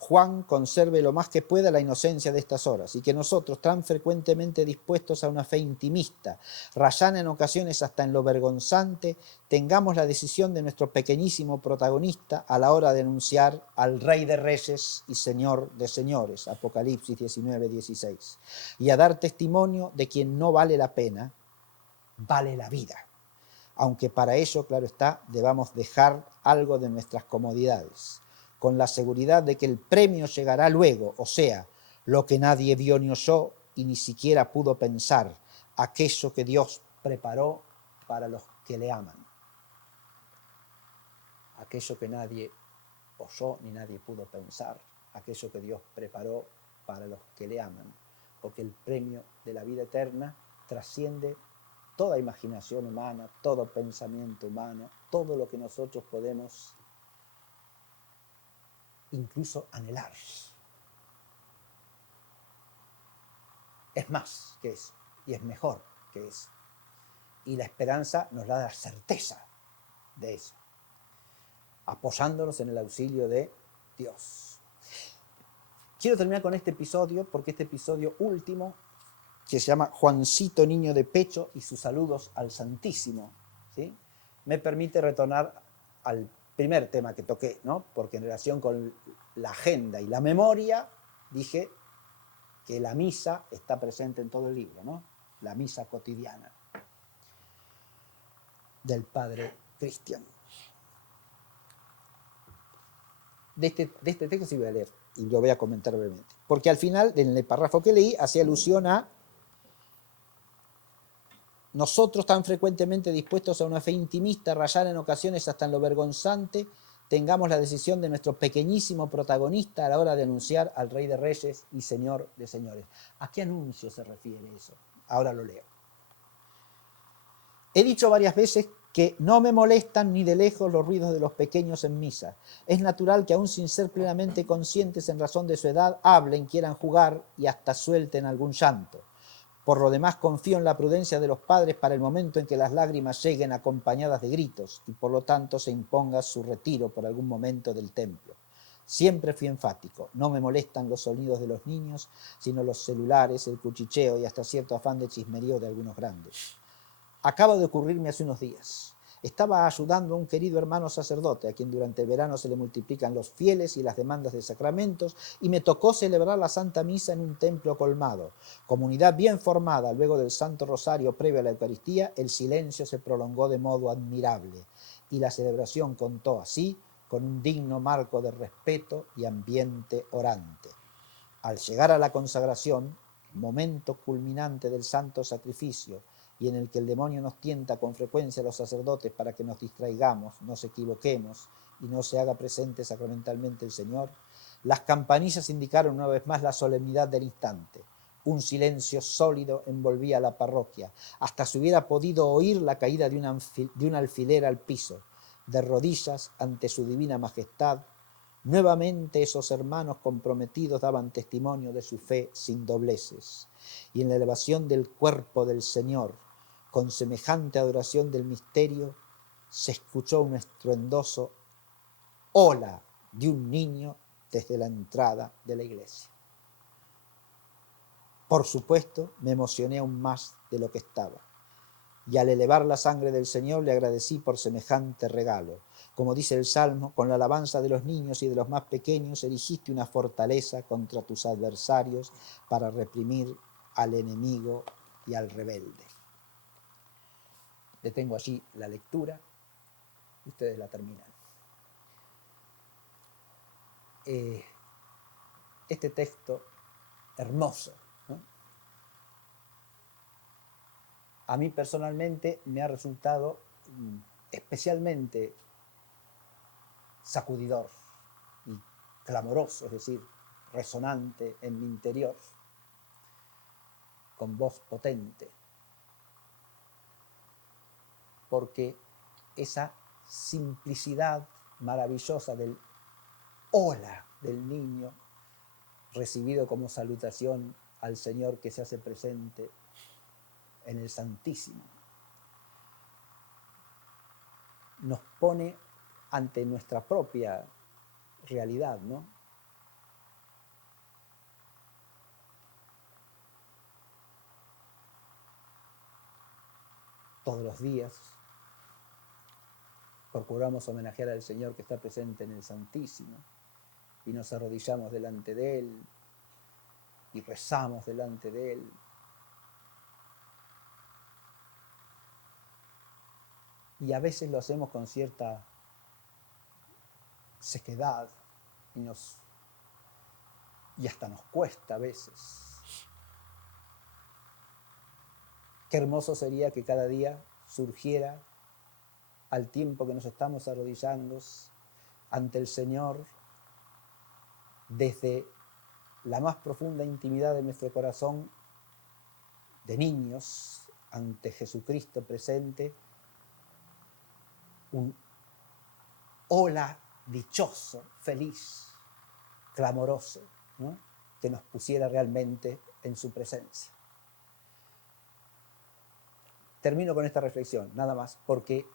Juan conserve lo más que pueda la inocencia de estas horas y que nosotros, tan frecuentemente dispuestos a una fe intimista, rayana en ocasiones hasta en lo vergonzante, tengamos la decisión de nuestro pequeñísimo protagonista a la hora de anunciar al Rey de Reyes y Señor de Señores, Apocalipsis 19:16, y a dar testimonio de quien no vale la pena, vale la vida. Aunque para ello, claro está, debamos dejar algo de nuestras comodidades, con la seguridad de que el premio llegará luego, o sea, lo que nadie vio ni oyó y ni siquiera pudo pensar, aquello que Dios preparó para los que le aman. Aquello que nadie oyó ni nadie pudo pensar, aquello que Dios preparó para los que le aman, porque el premio de la vida eterna trasciende toda imaginación humana, todo pensamiento humano, todo lo que nosotros podemos incluso anhelar. Es más que eso, y es mejor que eso. Y la esperanza nos da la certeza de eso, apoyándonos en el auxilio de Dios. Quiero terminar con este episodio, porque este episodio último, que se llama Juancito Niño de Pecho y sus saludos al Santísimo, ¿sí?, me permite retornar al primer tema que toqué, ¿no? Porque en relación con la agenda y la memoria, dije que la misa está presente en todo el libro, ¿no? La misa cotidiana del padre Cristian. De este texto sí voy a leer y lo voy a comentar brevemente. Porque al final, en el párrafo que leí, hacía alusión a nosotros tan frecuentemente dispuestos a una fe intimista, rayar en ocasiones hasta en lo vergonzante, tengamos la decisión de nuestro pequeñísimo protagonista a la hora de anunciar al Rey de Reyes y Señor de Señores. ¿A qué anuncio se refiere eso? Ahora lo leo. He dicho varias veces que no me molestan ni de lejos los ruidos de los pequeños en misa. Es natural que aún sin ser plenamente conscientes en razón de su edad, hablen, quieran jugar y hasta suelten algún llanto. Por lo demás, confío en la prudencia de los padres para el momento en que las lágrimas lleguen acompañadas de gritos y por lo tanto se imponga su retiro por algún momento del templo. Siempre fui enfático, no me molestan los sonidos de los niños, sino los celulares, el cuchicheo y hasta cierto afán de chismerío de algunos grandes. Acaba de ocurrirme hace unos días. Estaba ayudando a un querido hermano sacerdote, a quien durante el verano se le multiplican los fieles y las demandas de sacramentos, y me tocó celebrar la Santa Misa en un templo colmado. Comunidad bien formada, luego del Santo Rosario previo a la Eucaristía, el silencio se prolongó de modo admirable, y la celebración contó así con un digno marco de respeto y ambiente orante. Al llegar a la consagración, momento culminante del santo sacrificio, y en el que el demonio nos tienta con frecuencia a los sacerdotes para que nos distraigamos, nos equivoquemos y no se haga presente sacramentalmente el Señor, las campanillas indicaron una vez más la solemnidad del instante. Un silencio sólido envolvía la parroquia, hasta se hubiera podido oír la caída de un alfiler al piso. De rodillas ante su divina majestad, nuevamente esos hermanos comprometidos daban testimonio de su fe sin dobleces, y en la elevación del cuerpo del Señor, con semejante adoración del misterio, se escuchó un estruendoso hola de un niño desde la entrada de la iglesia. Por supuesto, me emocioné aún más de lo que estaba, y al elevar la sangre del Señor le agradecí por semejante regalo. Como dice el Salmo, con la alabanza de los niños y de los más pequeños erigiste una fortaleza contra tus adversarios para reprimir al enemigo y al rebelde. Detengo allí la lectura y ustedes la terminan. Este texto hermoso, ¿no?, a mí personalmente me ha resultado especialmente sacudidor y clamoroso, es decir, resonante en mi interior, con voz potente, porque esa simplicidad maravillosa del hola del niño, recibido como salutación al Señor que se hace presente en el Santísimo, nos pone ante nuestra propia realidad, ¿no? todos los días. Procuramos homenajear al Señor que está presente en el Santísimo y nos arrodillamos delante de Él y rezamos delante de Él. Y a veces lo hacemos con cierta sequedad y hasta nos cuesta a veces. Qué hermoso sería que cada día surgiera, al tiempo que nos estamos arrodillando ante el Señor, desde la más profunda intimidad de nuestro corazón, de niños, ante Jesucristo presente, un hola dichoso, feliz, clamoroso, ¿no?, que nos pusiera realmente en su presencia. Termino con esta reflexión, nada más, porque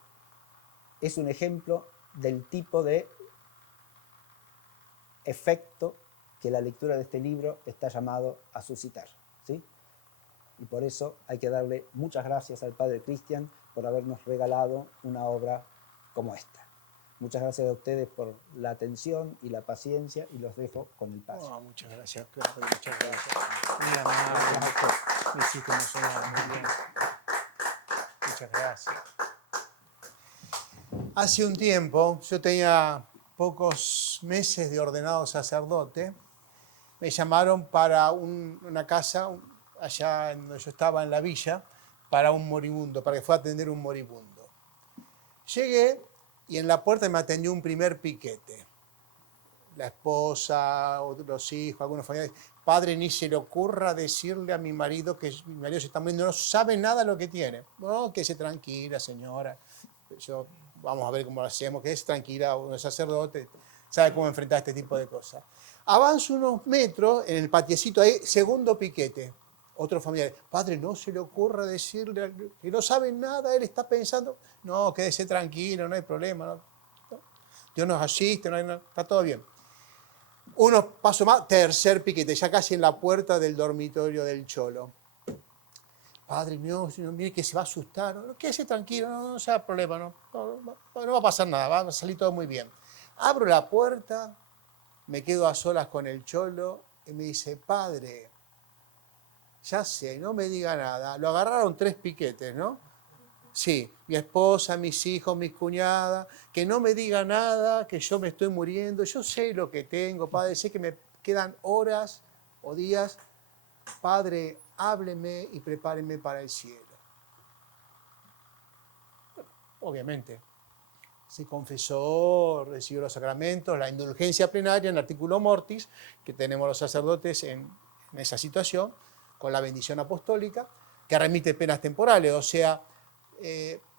es un ejemplo del tipo de efecto que la lectura de este libro está llamado a suscitar, ¿sí? Y por eso hay que darle muchas gracias al Padre Cristian por habernos regalado una obra como esta. Muchas gracias a ustedes por la atención y la paciencia, y los dejo con el Padre. Oh, muchas gracias, Claudio, muchas gracias. Muy amable, me hiciste emocionar, muy bien. Muchas gracias. Hace un tiempo, yo tenía pocos meses de ordenado sacerdote, me llamaron para una casa allá en donde yo estaba en la villa, para un moribundo, para que fuera a atender un moribundo. Llegué y en la puerta me atendió un primer piquete. La esposa, los hijos, algunos familiares. Padre, ni se le ocurra decirle a mi marido que mi marido se está muriendo, no sabe nada de lo que tiene. No, quédese tranquila, señora. Vamos a ver cómo lo hacemos, quédese tranquila, uno es sacerdote, sabe cómo enfrentar este tipo de cosas. Avanzo unos metros en el patiecito ahí, segundo piquete. Otro familiar, padre, no se le ocurra decirle que no sabe nada, él está pensando, no, quédese tranquilo, no hay problema, no. Dios nos asiste, está todo bien. Unos pasos más, tercer piquete, ya casi en la puerta del dormitorio del Cholo. Padre mío, mire que se va a asustar, no, quédese tranquilo, no sea problema, no va a pasar nada, va a salir todo muy bien. Abro la puerta, me quedo a solas con el Cholo y me dice, padre, ya sé, no me diga nada. Lo agarraron 3 piquetes, ¿no? Sí, mi esposa, mis hijos, mis cuñadas, que no me diga nada, que yo me estoy muriendo. Yo sé lo que tengo, padre, sé que me quedan horas o días. Padre, hábleme y prepáreme para el cielo. Bueno, obviamente, se confesó, recibió los sacramentos, la indulgencia plenaria en artículo mortis, que tenemos los sacerdotes en esa situación, con la bendición apostólica, que remite penas temporales, o sea,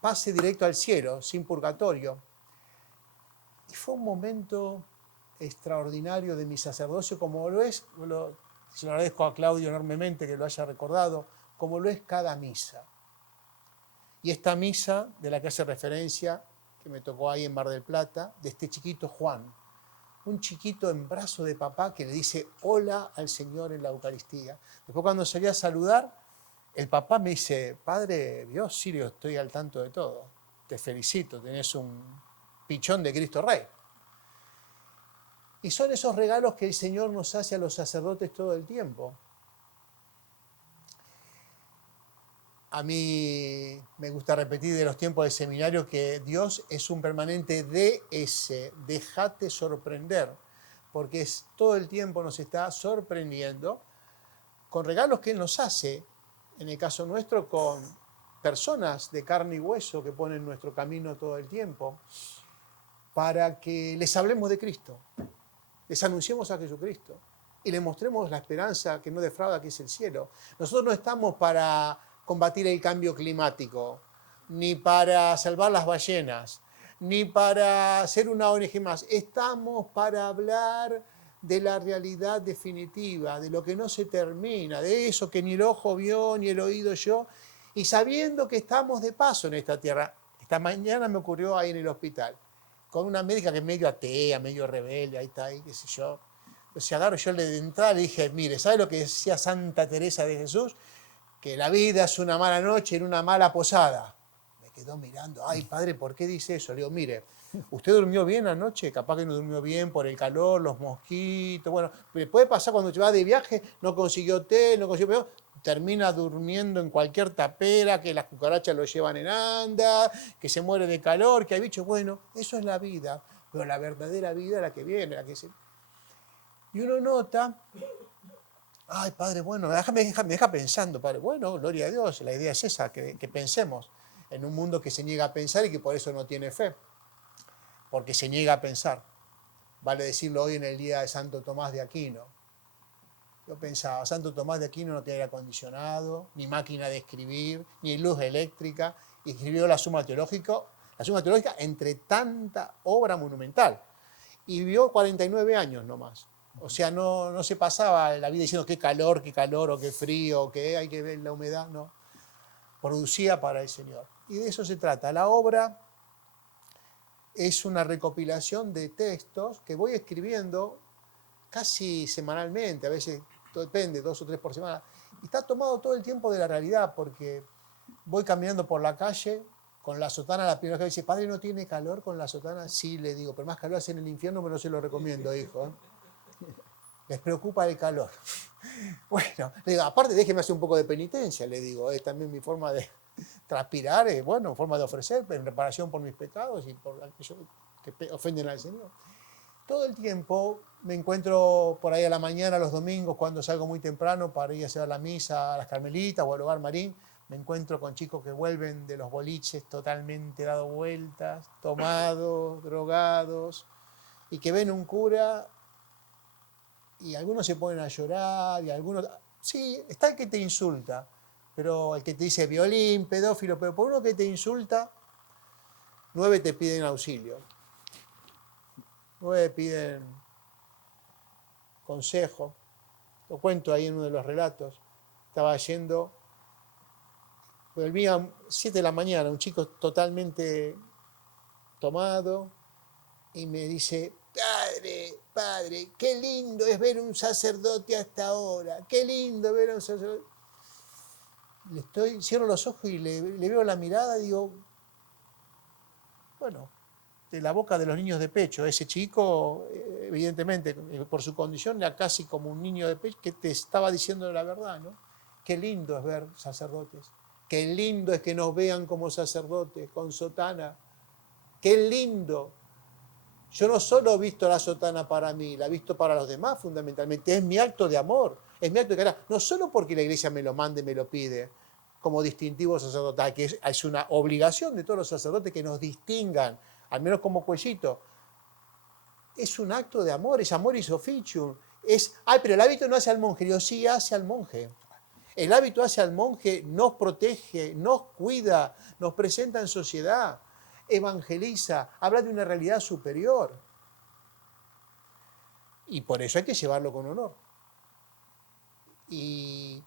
pase directo al cielo, sin purgatorio. Y fue un momento extraordinario de mi sacerdocio, como lo es, se lo agradezco a Claudio enormemente que lo haya recordado, como lo es cada misa. Y esta misa de la que hace referencia, que me tocó ahí en Mar del Plata, de este chiquito Juan, un chiquito en brazo de papá que le dice hola al Señor en la Eucaristía. Después cuando salí a saludar, el papá me dice, padre, Dios, Sirio, estoy al tanto de todo. Te felicito, tenés un pichón de Cristo Rey. Y son esos regalos que el Señor nos hace a los sacerdotes todo el tiempo. A mí me gusta repetir de los tiempos de seminario que Dios es un permanente DS, déjate sorprender, porque todo el tiempo nos está sorprendiendo con regalos que Él nos hace, en el caso nuestro con personas de carne y hueso que ponen en nuestro camino todo el tiempo, para que les hablemos de Cristo, les anunciemos a Jesucristo y les mostremos la esperanza que no defrauda, que es el cielo. Nosotros no estamos para combatir el cambio climático, ni para salvar las ballenas, ni para hacer una ONG más. Estamos para hablar de la realidad definitiva, de lo que no se termina, de eso que ni el ojo vio, ni el oído oyó, y sabiendo que estamos de paso en esta tierra. Esta mañana me ocurrió ahí en el hospital, con una médica que es medio atea, medio rebelde, ahí está, ahí, qué sé yo. Entonces agarro yo de entrada y le dije, mire, ¿sabe lo que decía Santa Teresa de Jesús? Que la vida es una mala noche en una mala posada. quedó mirando. Ay, padre, ¿por qué dice eso? Le digo, mire, ¿usted durmió bien anoche? Capaz que no durmió bien por el calor, los mosquitos. Bueno, puede pasar cuando se va de viaje, no consiguió té, no consiguió... termina durmiendo en cualquier tapera, que las cucarachas lo llevan en anda, que se muere de calor, que hay bichos. Bueno, eso es la vida. Pero la verdadera vida es la que viene, la que se... Y uno nota... Ay, padre, bueno, me deja pensando, padre. Bueno, gloria a Dios, la idea es esa, que pensemos en un mundo que se niega a pensar y que por eso no tiene fe, porque se niega a pensar. Vale decirlo hoy en el día de Santo Tomás de Aquino. Yo pensaba, Santo Tomás de Aquino no tiene aire acondicionado, ni máquina de escribir, ni luz eléctrica, y escribió la Suma Teológica entre tanta obra monumental. Y vivió 49 años nomás. O sea, no se pasaba la vida diciendo qué calor, o qué frío, o que hay que ver la humedad, no. Producía para el Señor. Y de eso se trata. La obra es una recopilación de textos que voy escribiendo casi semanalmente, a veces depende, 2 o 3 por semana. Y está tomado todo el tiempo de la realidad, porque voy caminando por la calle con la sotana. La primera vez que dice, padre, ¿no tiene calor con la sotana? Sí, le digo, pero más calor hace en el infierno, pero no se lo recomiendo, hijo. Les preocupa el calor. Bueno, le digo, aparte déjeme hacer un poco de penitencia, le digo, es también mi forma de transpirar, bueno, forma de ofrecer en reparación por mis pecados y por aquellos que ofenden al Señor. Todo el tiempo me encuentro por ahí a la mañana, los domingos, cuando salgo muy temprano para ir a hacer la misa a las Carmelitas o al Hogar Marín, me encuentro con chicos que vuelven de los boliches totalmente dado vueltas, tomados, drogados, y que ven un cura y algunos se ponen a llorar y algunos... Sí, está el que te insulta, pero el que te dice violín, pedófilo, pero por uno que te insulta, 9 te piden auxilio. 9 piden consejo. Lo cuento ahí en uno de los relatos. Estaba yendo, volvía a 7 de la mañana, un chico totalmente tomado, y me dice, padre, qué lindo es ver un sacerdote hasta ahora, qué lindo ver a un sacerdote. Cierro los ojos y le veo la mirada y digo, bueno, de la boca de los niños de pecho. Ese chico, evidentemente, por su condición, era casi como un niño de pecho que te estaba diciendo la verdad, ¿no? Qué lindo es ver sacerdotes. Qué lindo es que nos vean como sacerdotes, con sotana. Qué lindo. Yo no solo he visto la sotana para mí, la he visto para los demás fundamentalmente. Es mi acto de amor, es mi acto de caridad. No solo porque la iglesia me lo mande, me lo pide, como distintivo sacerdotal, que es una obligación de todos los sacerdotes que nos distingan, al menos como Cuellito. Es un acto de amor, es amoris officium. Pero el hábito no hace al monje. Dios sí hace al monje. El hábito hace al monje, nos protege, nos cuida, nos presenta en sociedad, evangeliza, habla de una realidad superior. Y por eso hay que llevarlo con honor. Y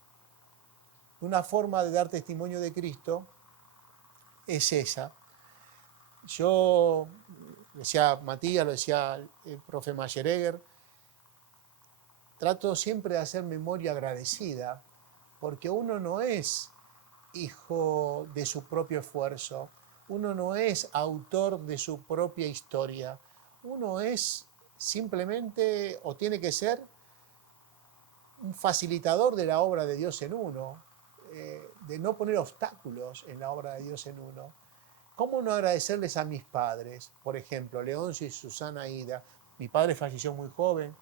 una forma de dar testimonio de Cristo es esa. Yo, decía Matías, lo decía el profe Mayeregger, trato siempre de hacer memoria agradecida, porque uno no es hijo de su propio esfuerzo, uno no es autor de su propia historia, uno es simplemente, o tiene que ser, un facilitador de la obra de Dios en uno, de no poner obstáculos en la obra de Dios en uno. ¿Cómo no agradecerles a mis padres? Por ejemplo, Leoncio y Susana Ida. Mi padre falleció muy joven,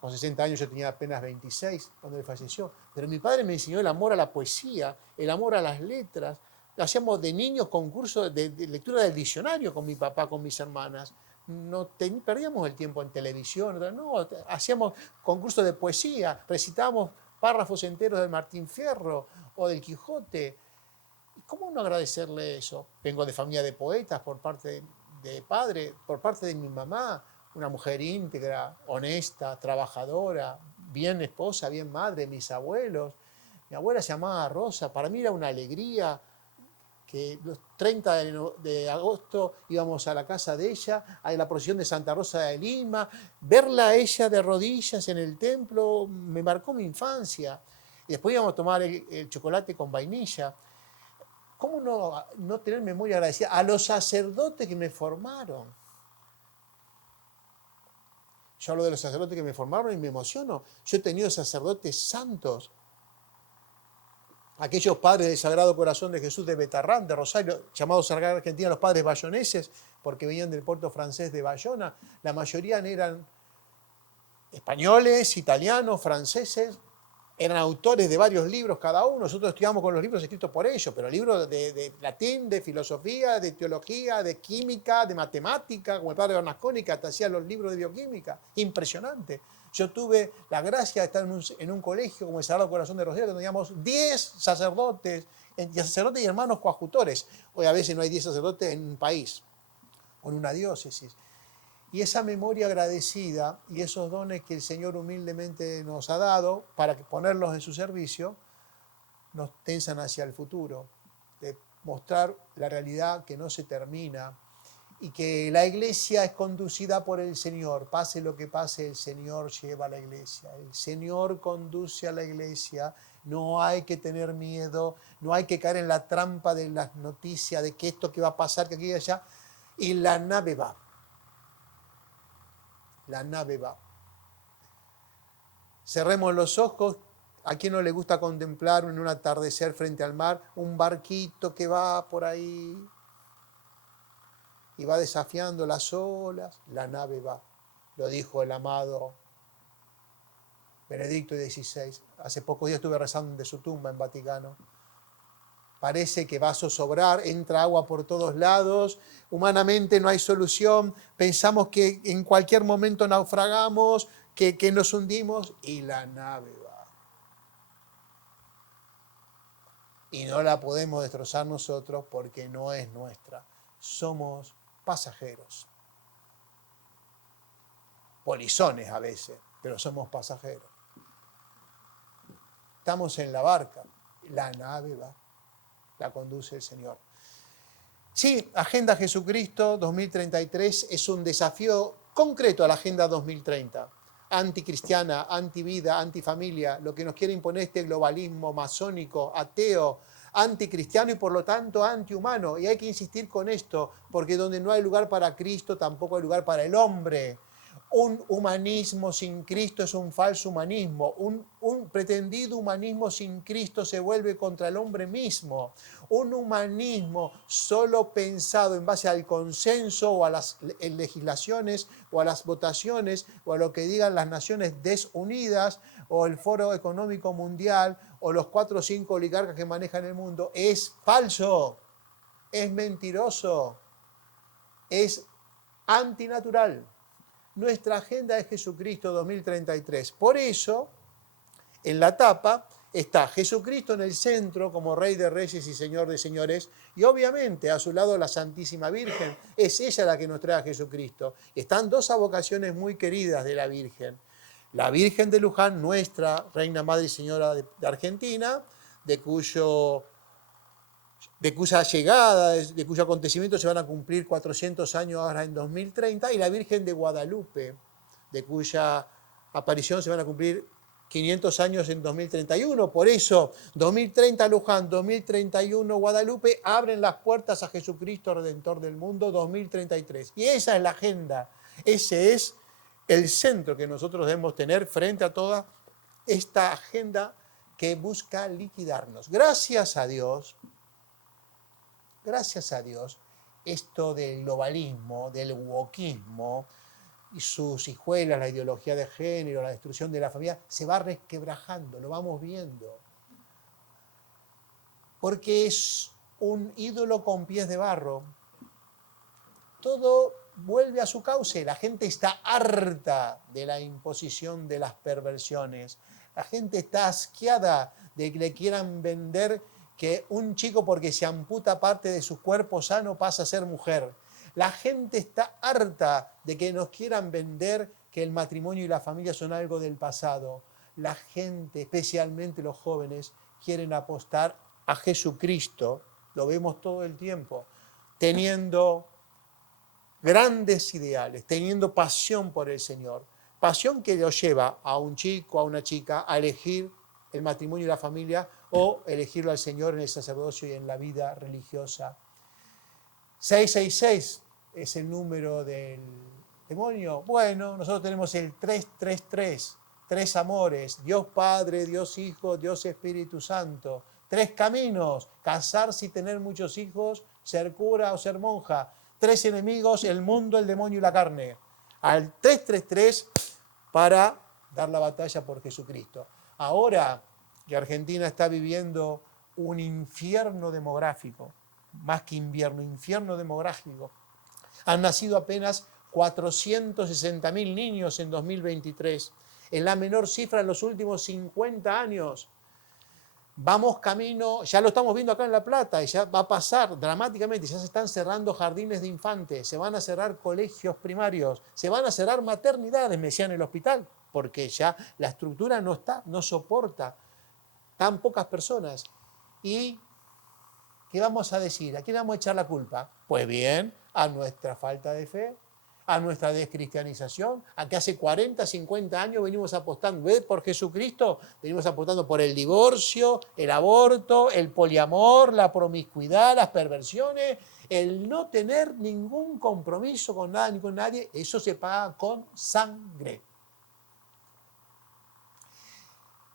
con 60 años, yo tenía apenas 26 cuando él falleció. Pero mi padre me enseñó el amor a la poesía, el amor a las letras. Hacíamos de niños concursos de lectura del diccionario con mi papá, con mis hermanas. No perdíamos el tiempo en televisión, no, hacíamos concursos de poesía, recitábamos párrafos enteros del Martín Fierro o del Quijote. ¿Cómo no agradecerle eso? Vengo de familia de poetas por parte de padre, por parte de mi mamá, una mujer íntegra, honesta, trabajadora, bien esposa, bien madre, mis abuelos. Mi abuela se llamaba Rosa, para mí era una alegría que los 30 de agosto íbamos a la casa de ella, a la procesión de Santa Rosa de Lima, verla a ella de rodillas en el templo me marcó mi infancia. Y después íbamos a tomar el chocolate con vainilla. ¿Cómo no tener memoria agradecida? A los sacerdotes que me formaron. Yo hablo de los sacerdotes que me formaron y me emociono. Yo he tenido sacerdotes santos. Aquellos padres del Sagrado Corazón de Jesús de Betarrán, de Rosario, llamados en Argentina los padres bayoneses, porque venían del puerto francés de Bayona. La mayoría eran españoles, italianos, franceses. Eran autores de varios libros cada uno. Nosotros estudiamos con los libros escritos por ellos, pero libros de latín, de filosofía, de teología, de química, de matemática, como el padre Bernasconi, que hasta hacía los libros de bioquímica. Impresionante. Yo tuve la gracia de estar en un colegio como el Sagrado Corazón de Rosario, donde teníamos 10 sacerdotes y hermanos coadjutores. Hoy a veces no hay 10 sacerdotes en un país o en una diócesis. Y esa memoria agradecida y esos dones que el Señor humildemente nos ha dado para ponerlos en su servicio, nos tensan hacia el futuro, de mostrar la realidad que no se termina y que la iglesia es conducida por el Señor. Pase lo que pase, el Señor lleva a la iglesia. El Señor conduce a la iglesia. No hay que tener miedo, no hay que caer en la trampa de las noticias, de que esto que va a pasar, que aquí y allá. Y la nave va. La nave va. Cerremos los ojos. ¿A quién no le gusta contemplar en un atardecer frente al mar un barquito que va por ahí y va desafiando las olas? La nave va. Lo dijo el amado Benedicto XVI. Hace pocos días estuve rezando de su tumba en Vaticano. Parece que va a zozobrar, entra agua por todos lados, humanamente no hay solución, pensamos que en cualquier momento naufragamos, que nos hundimos, y la nave va. Y no la podemos destrozar nosotros porque no es nuestra. Somos pasajeros. Polizones a veces, pero somos pasajeros. Estamos en la barca, la nave va. La conduce el Señor. Sí, Agenda Jesucristo 2033 es un desafío concreto a la Agenda 2030. Anticristiana, antivida, antifamilia, lo que nos quiere imponer este globalismo masónico, ateo, anticristiano y por lo tanto antihumano. Y hay que insistir con esto, porque donde no hay lugar para Cristo, tampoco hay lugar para el hombre. Un humanismo sin Cristo es un falso humanismo. Un pretendido humanismo sin Cristo se vuelve contra el hombre mismo. Un humanismo solo pensado en base al consenso o a las legislaciones o a las votaciones o a lo que digan las Naciones Desunidas o el Foro Económico Mundial o los 4 o 5 oligarcas que manejan el mundo es falso, es mentiroso, es antinatural. Nuestra agenda es Jesucristo 2033. Por eso, en la tapa está Jesucristo en el centro como Rey de Reyes y Señor de Señores, y obviamente a su lado la Santísima Virgen. Es ella la que nos trae a Jesucristo. Están dos avocaciones muy queridas de la Virgen. La Virgen de Luján, nuestra Reina Madre y Señora de Argentina, de cuya llegada, de cuyo acontecimiento se van a cumplir 400 años ahora en 2030, y la Virgen de Guadalupe, de cuya aparición se van a cumplir 500 años en 2031. Por eso, 2030 Luján, 2031 Guadalupe, abren las puertas a Jesucristo, Redentor del mundo, 2033. Y esa es la agenda, ese es el centro que nosotros debemos tener frente a toda esta agenda que busca liquidarnos. Gracias a Dios, esto del globalismo, del wokismo y sus hijuelas, la ideología de género, la destrucción de la familia, se va resquebrajando, lo vamos viendo. Porque es un ídolo con pies de barro. Todo vuelve a su cauce. La gente está harta de la imposición de las perversiones. La gente está asqueada de que le quieran vender que un chico porque se amputa parte de su cuerpo sano pasa a ser mujer. La gente está harta de que nos quieran vender que el matrimonio y la familia son algo del pasado. La gente, especialmente los jóvenes, quieren apostar a Jesucristo, lo vemos todo el tiempo, teniendo grandes ideales, teniendo pasión por el Señor. Pasión que los lleva a un chico, a una chica, a elegir el matrimonio y la familia o elegirlo al Señor en el sacerdocio y en la vida religiosa. 666 es el número del demonio. Bueno, nosotros tenemos el 333, tres amores, Dios Padre, Dios Hijo, Dios Espíritu Santo. Tres caminos, casarse y tener muchos hijos, ser cura o ser monja. Tres enemigos, el mundo, el demonio y la carne. Al 333 para dar la batalla por Jesucristo. Ahora que Argentina está viviendo un infierno demográfico, más que invierno, infierno demográfico. Han nacido apenas 460.000 niños en 2023, en la menor cifra en los últimos 50 años. Vamos camino, ya lo estamos viendo acá en La Plata, y ya va a pasar dramáticamente, ya se están cerrando jardines de infantes, se van a cerrar colegios primarios, se van a cerrar maternidades, me decían en el hospital, porque ya la estructura no está, no soporta tan pocas personas. ¿Y qué vamos a decir? ¿A quién vamos a echar la culpa? Pues bien, a nuestra falta de fe, a nuestra descristianización, a que hace 40, 50 años venimos apostando, ¿ves? Por Jesucristo, venimos apostando por el divorcio, el aborto, el poliamor, la promiscuidad, las perversiones, el no tener ningún compromiso con nada ni con nadie. Eso se paga con sangre.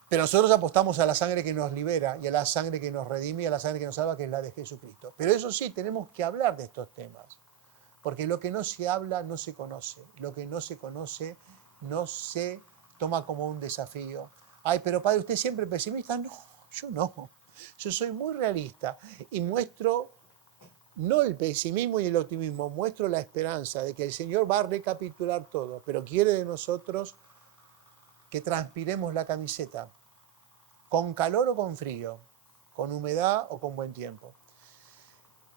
Pero nosotros apostamos a la sangre que nos libera y a la sangre que nos redime y a la sangre que nos salva, que es la de Jesucristo. Pero eso sí, tenemos que hablar de estos temas. Porque lo que no se habla no se conoce. Lo que no se conoce no se toma como un desafío. Ay, pero padre, ¿usted es siempre pesimista? No, yo no. Yo soy muy realista y muestro no el pesimismo y el optimismo, muestro la esperanza de que el Señor va a recapitular todo, pero quiere de nosotros que transpiremos la camiseta, con calor o con frío, con humedad o con buen tiempo.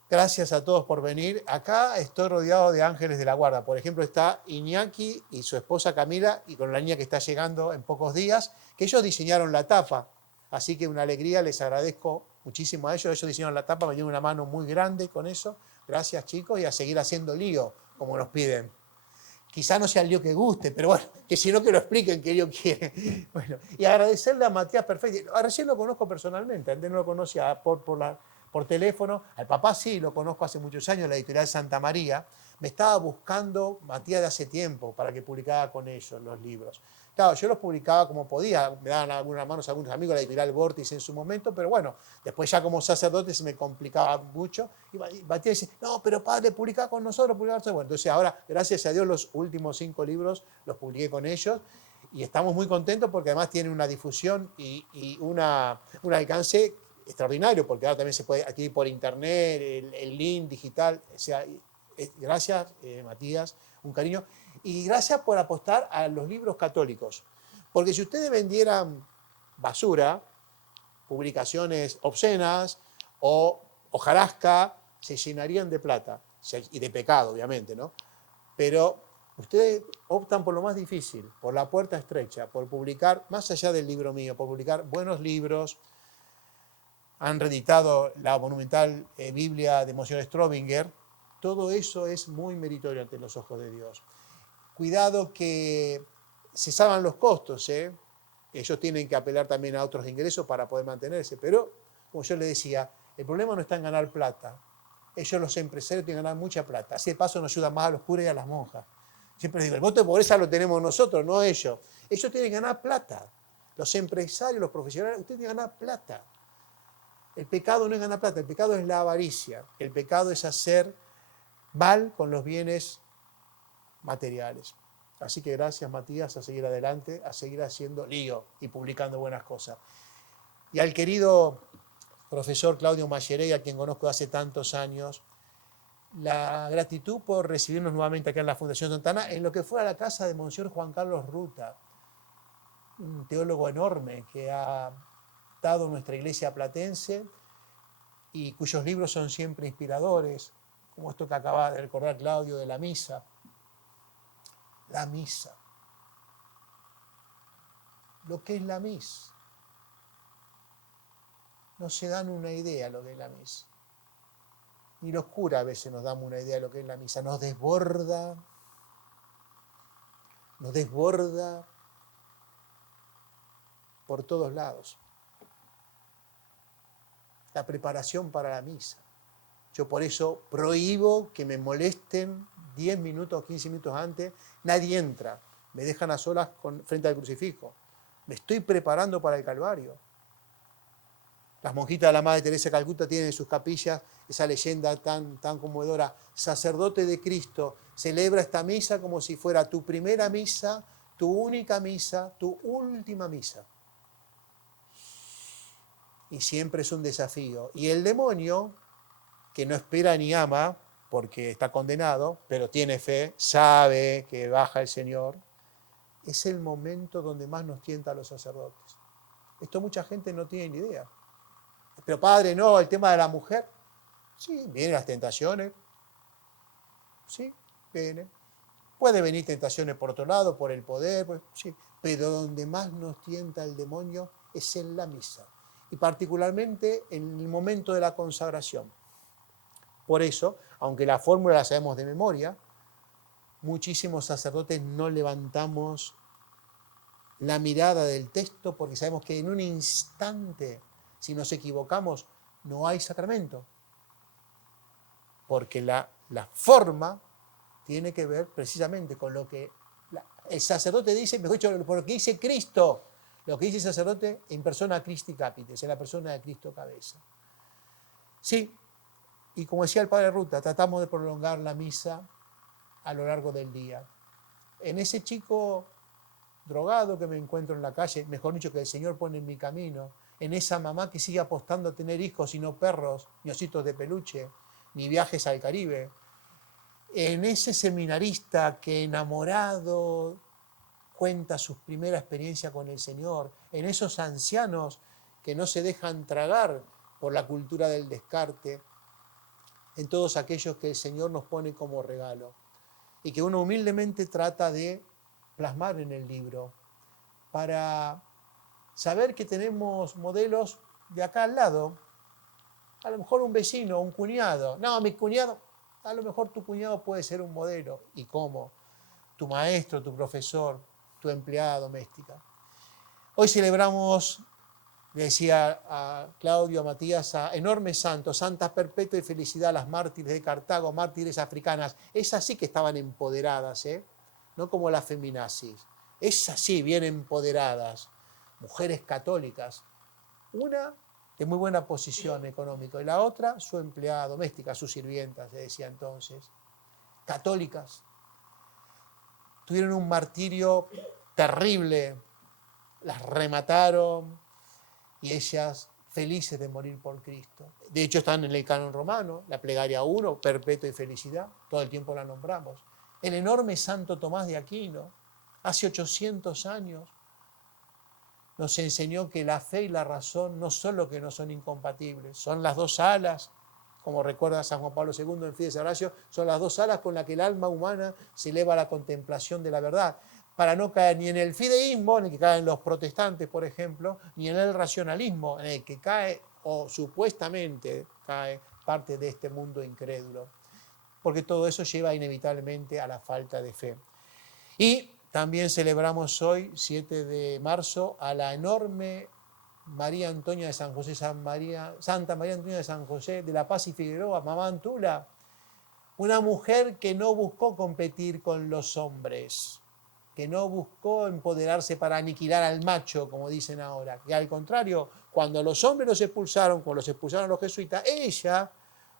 Gracias a todos por venir. Acá estoy rodeado de ángeles de la guarda. Por ejemplo, está Iñaki y su esposa Camila, y con la niña que está llegando en pocos días, que ellos diseñaron la tapa. Así que una alegría, les agradezco muchísimo a ellos. Ellos diseñaron la tapa, me dieron una mano muy grande con eso. Gracias, chicos, y a seguir haciendo lío, como nos piden. Quizá no sea el lío que guste, pero bueno, que si no, que lo expliquen qué lío quiere. Bueno, y agradecerle a Matías Perfetti. Recién lo conozco personalmente, antes no lo conocía por teléfono. Al papá sí, lo conozco hace muchos años, la editorial Santa María. Me estaba buscando Matías de hace tiempo para que publicara con ellos los libros. Claro, yo los publicaba como podía, me daban algunas manos algunos amigos, la editorial Vortis en su momento, pero bueno, después ya como sacerdote se me complicaba mucho. Y Matías dice, no, pero padre, publicá con nosotros, publicá con nosotros. Bueno, entonces ahora, gracias a Dios, los últimos 5 libros los publiqué con ellos. Y estamos muy contentos porque además tienen una difusión y un alcance extraordinario, porque ahora también se puede adquirir por internet, el link digital. O sea, gracias, Matías, un cariño. Y gracias por apostar a los libros católicos. Porque si ustedes vendieran basura, publicaciones obscenas o hojarasca, se llenarían de plata y de pecado, obviamente, ¿no? Pero ustedes optan por lo más difícil, por la puerta estrecha, por publicar, más allá del libro mío, por publicar buenos libros. Han reeditado la monumental Biblia de Monsignor Strobinger. Todo eso es muy meritorio ante los ojos de Dios. Cuidado que se salvan los costos, ¿eh? Ellos tienen que apelar también a otros ingresos para poder mantenerse, pero como yo les decía, el problema no está en ganar plata. Ellos, los empresarios, tienen que ganar mucha plata. Así de paso nos ayudan más a los curas y a las monjas. Siempre digo, el voto de pobreza lo tenemos nosotros, no ellos. Ellos tienen que ganar plata. Los empresarios, los profesionales, ustedes tienen que ganar plata. El pecado no es ganar plata, el pecado es la avaricia. El pecado es hacer mal con los bienes materiales. Así que gracias, Matías, a seguir adelante, a seguir haciendo lío y publicando buenas cosas. Y al querido profesor Claudio Mallerey, a quien conozco hace tantos años, la gratitud por recibirnos nuevamente acá en la Fundación Santana, en lo que fue a la casa de Monseñor Juan Carlos Ruta, un teólogo enorme que ha dado nuestra iglesia platense y cuyos libros son siempre inspiradores, como esto que acaba de recordar Claudio de la misa. La misa. Lo que es la misa. No se dan una idea lo que es la misa. Ni los curas a veces nos damos una idea de lo que es la misa. Nos desborda por todos lados. la preparación para la misa. Yo por eso prohíbo que me molesten 10 minutos, 15 minutos antes. Nadie entra. Me dejan a solas frente al crucifijo. Me estoy preparando para el Calvario. Las monjitas de la Madre Teresa de Calcuta tienen en sus capillas esa leyenda tan conmovedora. Sacerdote de Cristo, celebra esta misa como si fuera tu primera misa, tu única misa, tu última misa. Y siempre es un desafío. Y el demonio, que no espera ni ama, porque está condenado, pero tiene fe, sabe que baja el Señor, es el momento donde más nos tienta a los sacerdotes. Esto mucha gente no tiene ni idea. Pero padre, no, el tema de la mujer. Sí, vienen las tentaciones. Sí, vienen. Puede venir tentaciones por otro lado, por el poder, pues, sí. Pero donde más nos tienta el demonio es en la misa. Y particularmente en el momento de la consagración. Por eso, aunque la fórmula la sabemos de memoria, muchísimos sacerdotes no levantamos la mirada del texto porque sabemos que en un instante, si nos equivocamos, no hay sacramento. Porque la forma tiene que ver precisamente con lo que el sacerdote dice, mejor dicho, por lo que dice Cristo, lo que dice el sacerdote en persona Christi Capitis, en la persona de Cristo cabeza. Sí, y como decía el padre Ruta, tratamos de prolongar la misa a lo largo del día. En ese chico drogado que me encuentro en la calle, mejor dicho, que el Señor pone en mi camino, en esa mamá que sigue apostando a tener hijos y no perros, ni ositos de peluche, ni viajes al Caribe, en ese seminarista que enamorado cuenta su primera experiencia con el Señor, en esos ancianos que no se dejan tragar por la cultura del descarte, en todos aquellos que el Señor nos pone como regalo y que uno humildemente trata de plasmar en el libro para saber que tenemos modelos de acá al lado. A lo mejor un vecino, un cuñado. No, mi cuñado, a lo mejor tu cuñado puede ser un modelo. ¿Y cómo? Tu maestro, tu profesor, tu empleada doméstica. Hoy celebramos, le decía a Claudio, a Matías, a enormes santos, santas perpetua y felicidad, las mártires de Cartago, mártires africanas. Esas sí que estaban empoderadas, no como las feminazis. Esas sí, bien empoderadas. Mujeres católicas. Una de muy buena posición económica y la otra su empleada doméstica, su sirvienta, se decía entonces. Católicas. Tuvieron un martirio terrible. Las remataron y ellas felices de morir por Cristo. De hecho están en el canon romano, la plegaria 1, perpetua y felicidad, todo el tiempo la nombramos. El enorme santo Tomás de Aquino, hace 800 años, nos enseñó que la fe y la razón no solo que no son incompatibles, son las dos alas, como recuerda San Juan Pablo II en Fides Horacio, son las dos alas con las que el alma humana se eleva a la contemplación de la verdad, para no caer ni en el fideísmo, en el que caen los protestantes, por ejemplo, ni en el racionalismo, en el que cae, o supuestamente cae, parte de este mundo incrédulo. Porque todo eso lleva inevitablemente a la falta de fe. Y también celebramos hoy, 7 de marzo, a la enorme María Antonia de San José, Santa María Antonia de San José de la Paz y Figueroa, mamá Antula, una mujer que no buscó competir con los hombres, que no buscó empoderarse para aniquilar al macho, como dicen ahora, que al contrario, cuando los hombres los expulsaron, cuando los expulsaron los jesuitas, ella,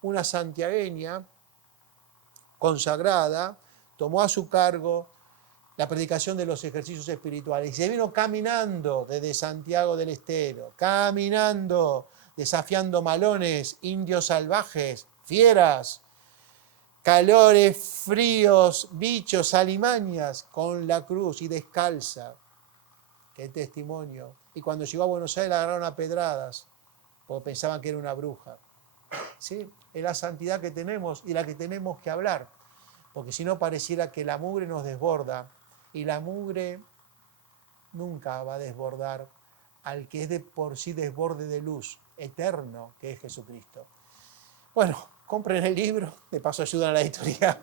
una santiagueña consagrada, tomó a su cargo la predicación de los ejercicios espirituales. Y se vino caminando desde Santiago del Estero, caminando, desafiando malones, indios salvajes, fieras, calores, fríos, bichos, alimañas, con la cruz y descalza. Qué testimonio. Y cuando llegó a Buenos Aires la agarraron a pedradas, porque pensaban que era una bruja. ¿Sí? Es la santidad que tenemos y la que tenemos que hablar, porque si no pareciera que la mugre nos desborda. Y la mugre nunca va a desbordar al que es de por sí desborde de luz, eterno, que es Jesucristo. Bueno, compren el libro, de paso ayudan a la editorial.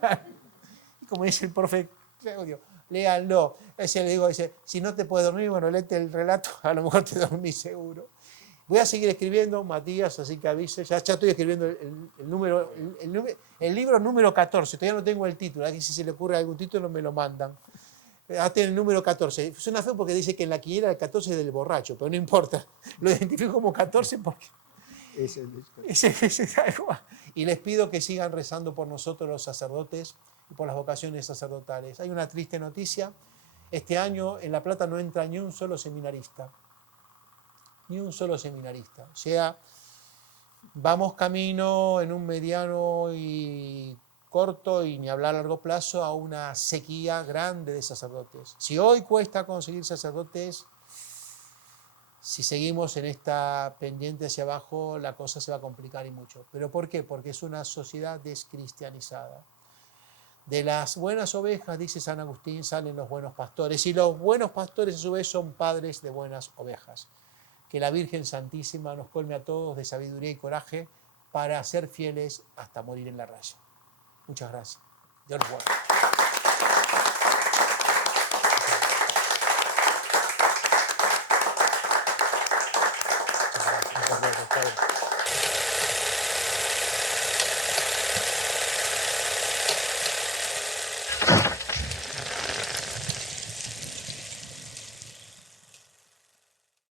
Y como dice el profe Claudio, léanlo. Ese le digo, dice, si no te puedes dormir, bueno, léete el relato, a lo mejor te dormís seguro. Voy a seguir escribiendo, Matías, así que avise. Ya estoy escribiendo el libro número 14. Todavía no tengo el título. Aquí si se le ocurre algún título me lo mandan. Tiene el número 14. Suena feo porque dice que en la quiniela el 14 es del borracho, pero no importa. Lo identifico como 14 porque... Y les pido que sigan rezando por nosotros los sacerdotes y por las vocaciones sacerdotales. Hay una triste noticia. Este año en La Plata no entra ni un solo seminarista. Ni un solo seminarista. O sea, vamos camino en un mediano y corto y ni hablar a largo plazo a una sequía grande de sacerdotes. Si hoy cuesta conseguir sacerdotes, si seguimos en esta pendiente hacia abajo, la cosa se va a complicar y mucho. ¿Pero por qué? Porque es una sociedad descristianizada. De las buenas ovejas, dice San Agustín, salen los buenos pastores. Y los buenos pastores, a su vez, son padres de buenas ovejas. Que la Virgen Santísima nos colme a todos de sabiduría y coraje para ser fieles hasta morir en la raya. Muchas gracias. Dios los guarde.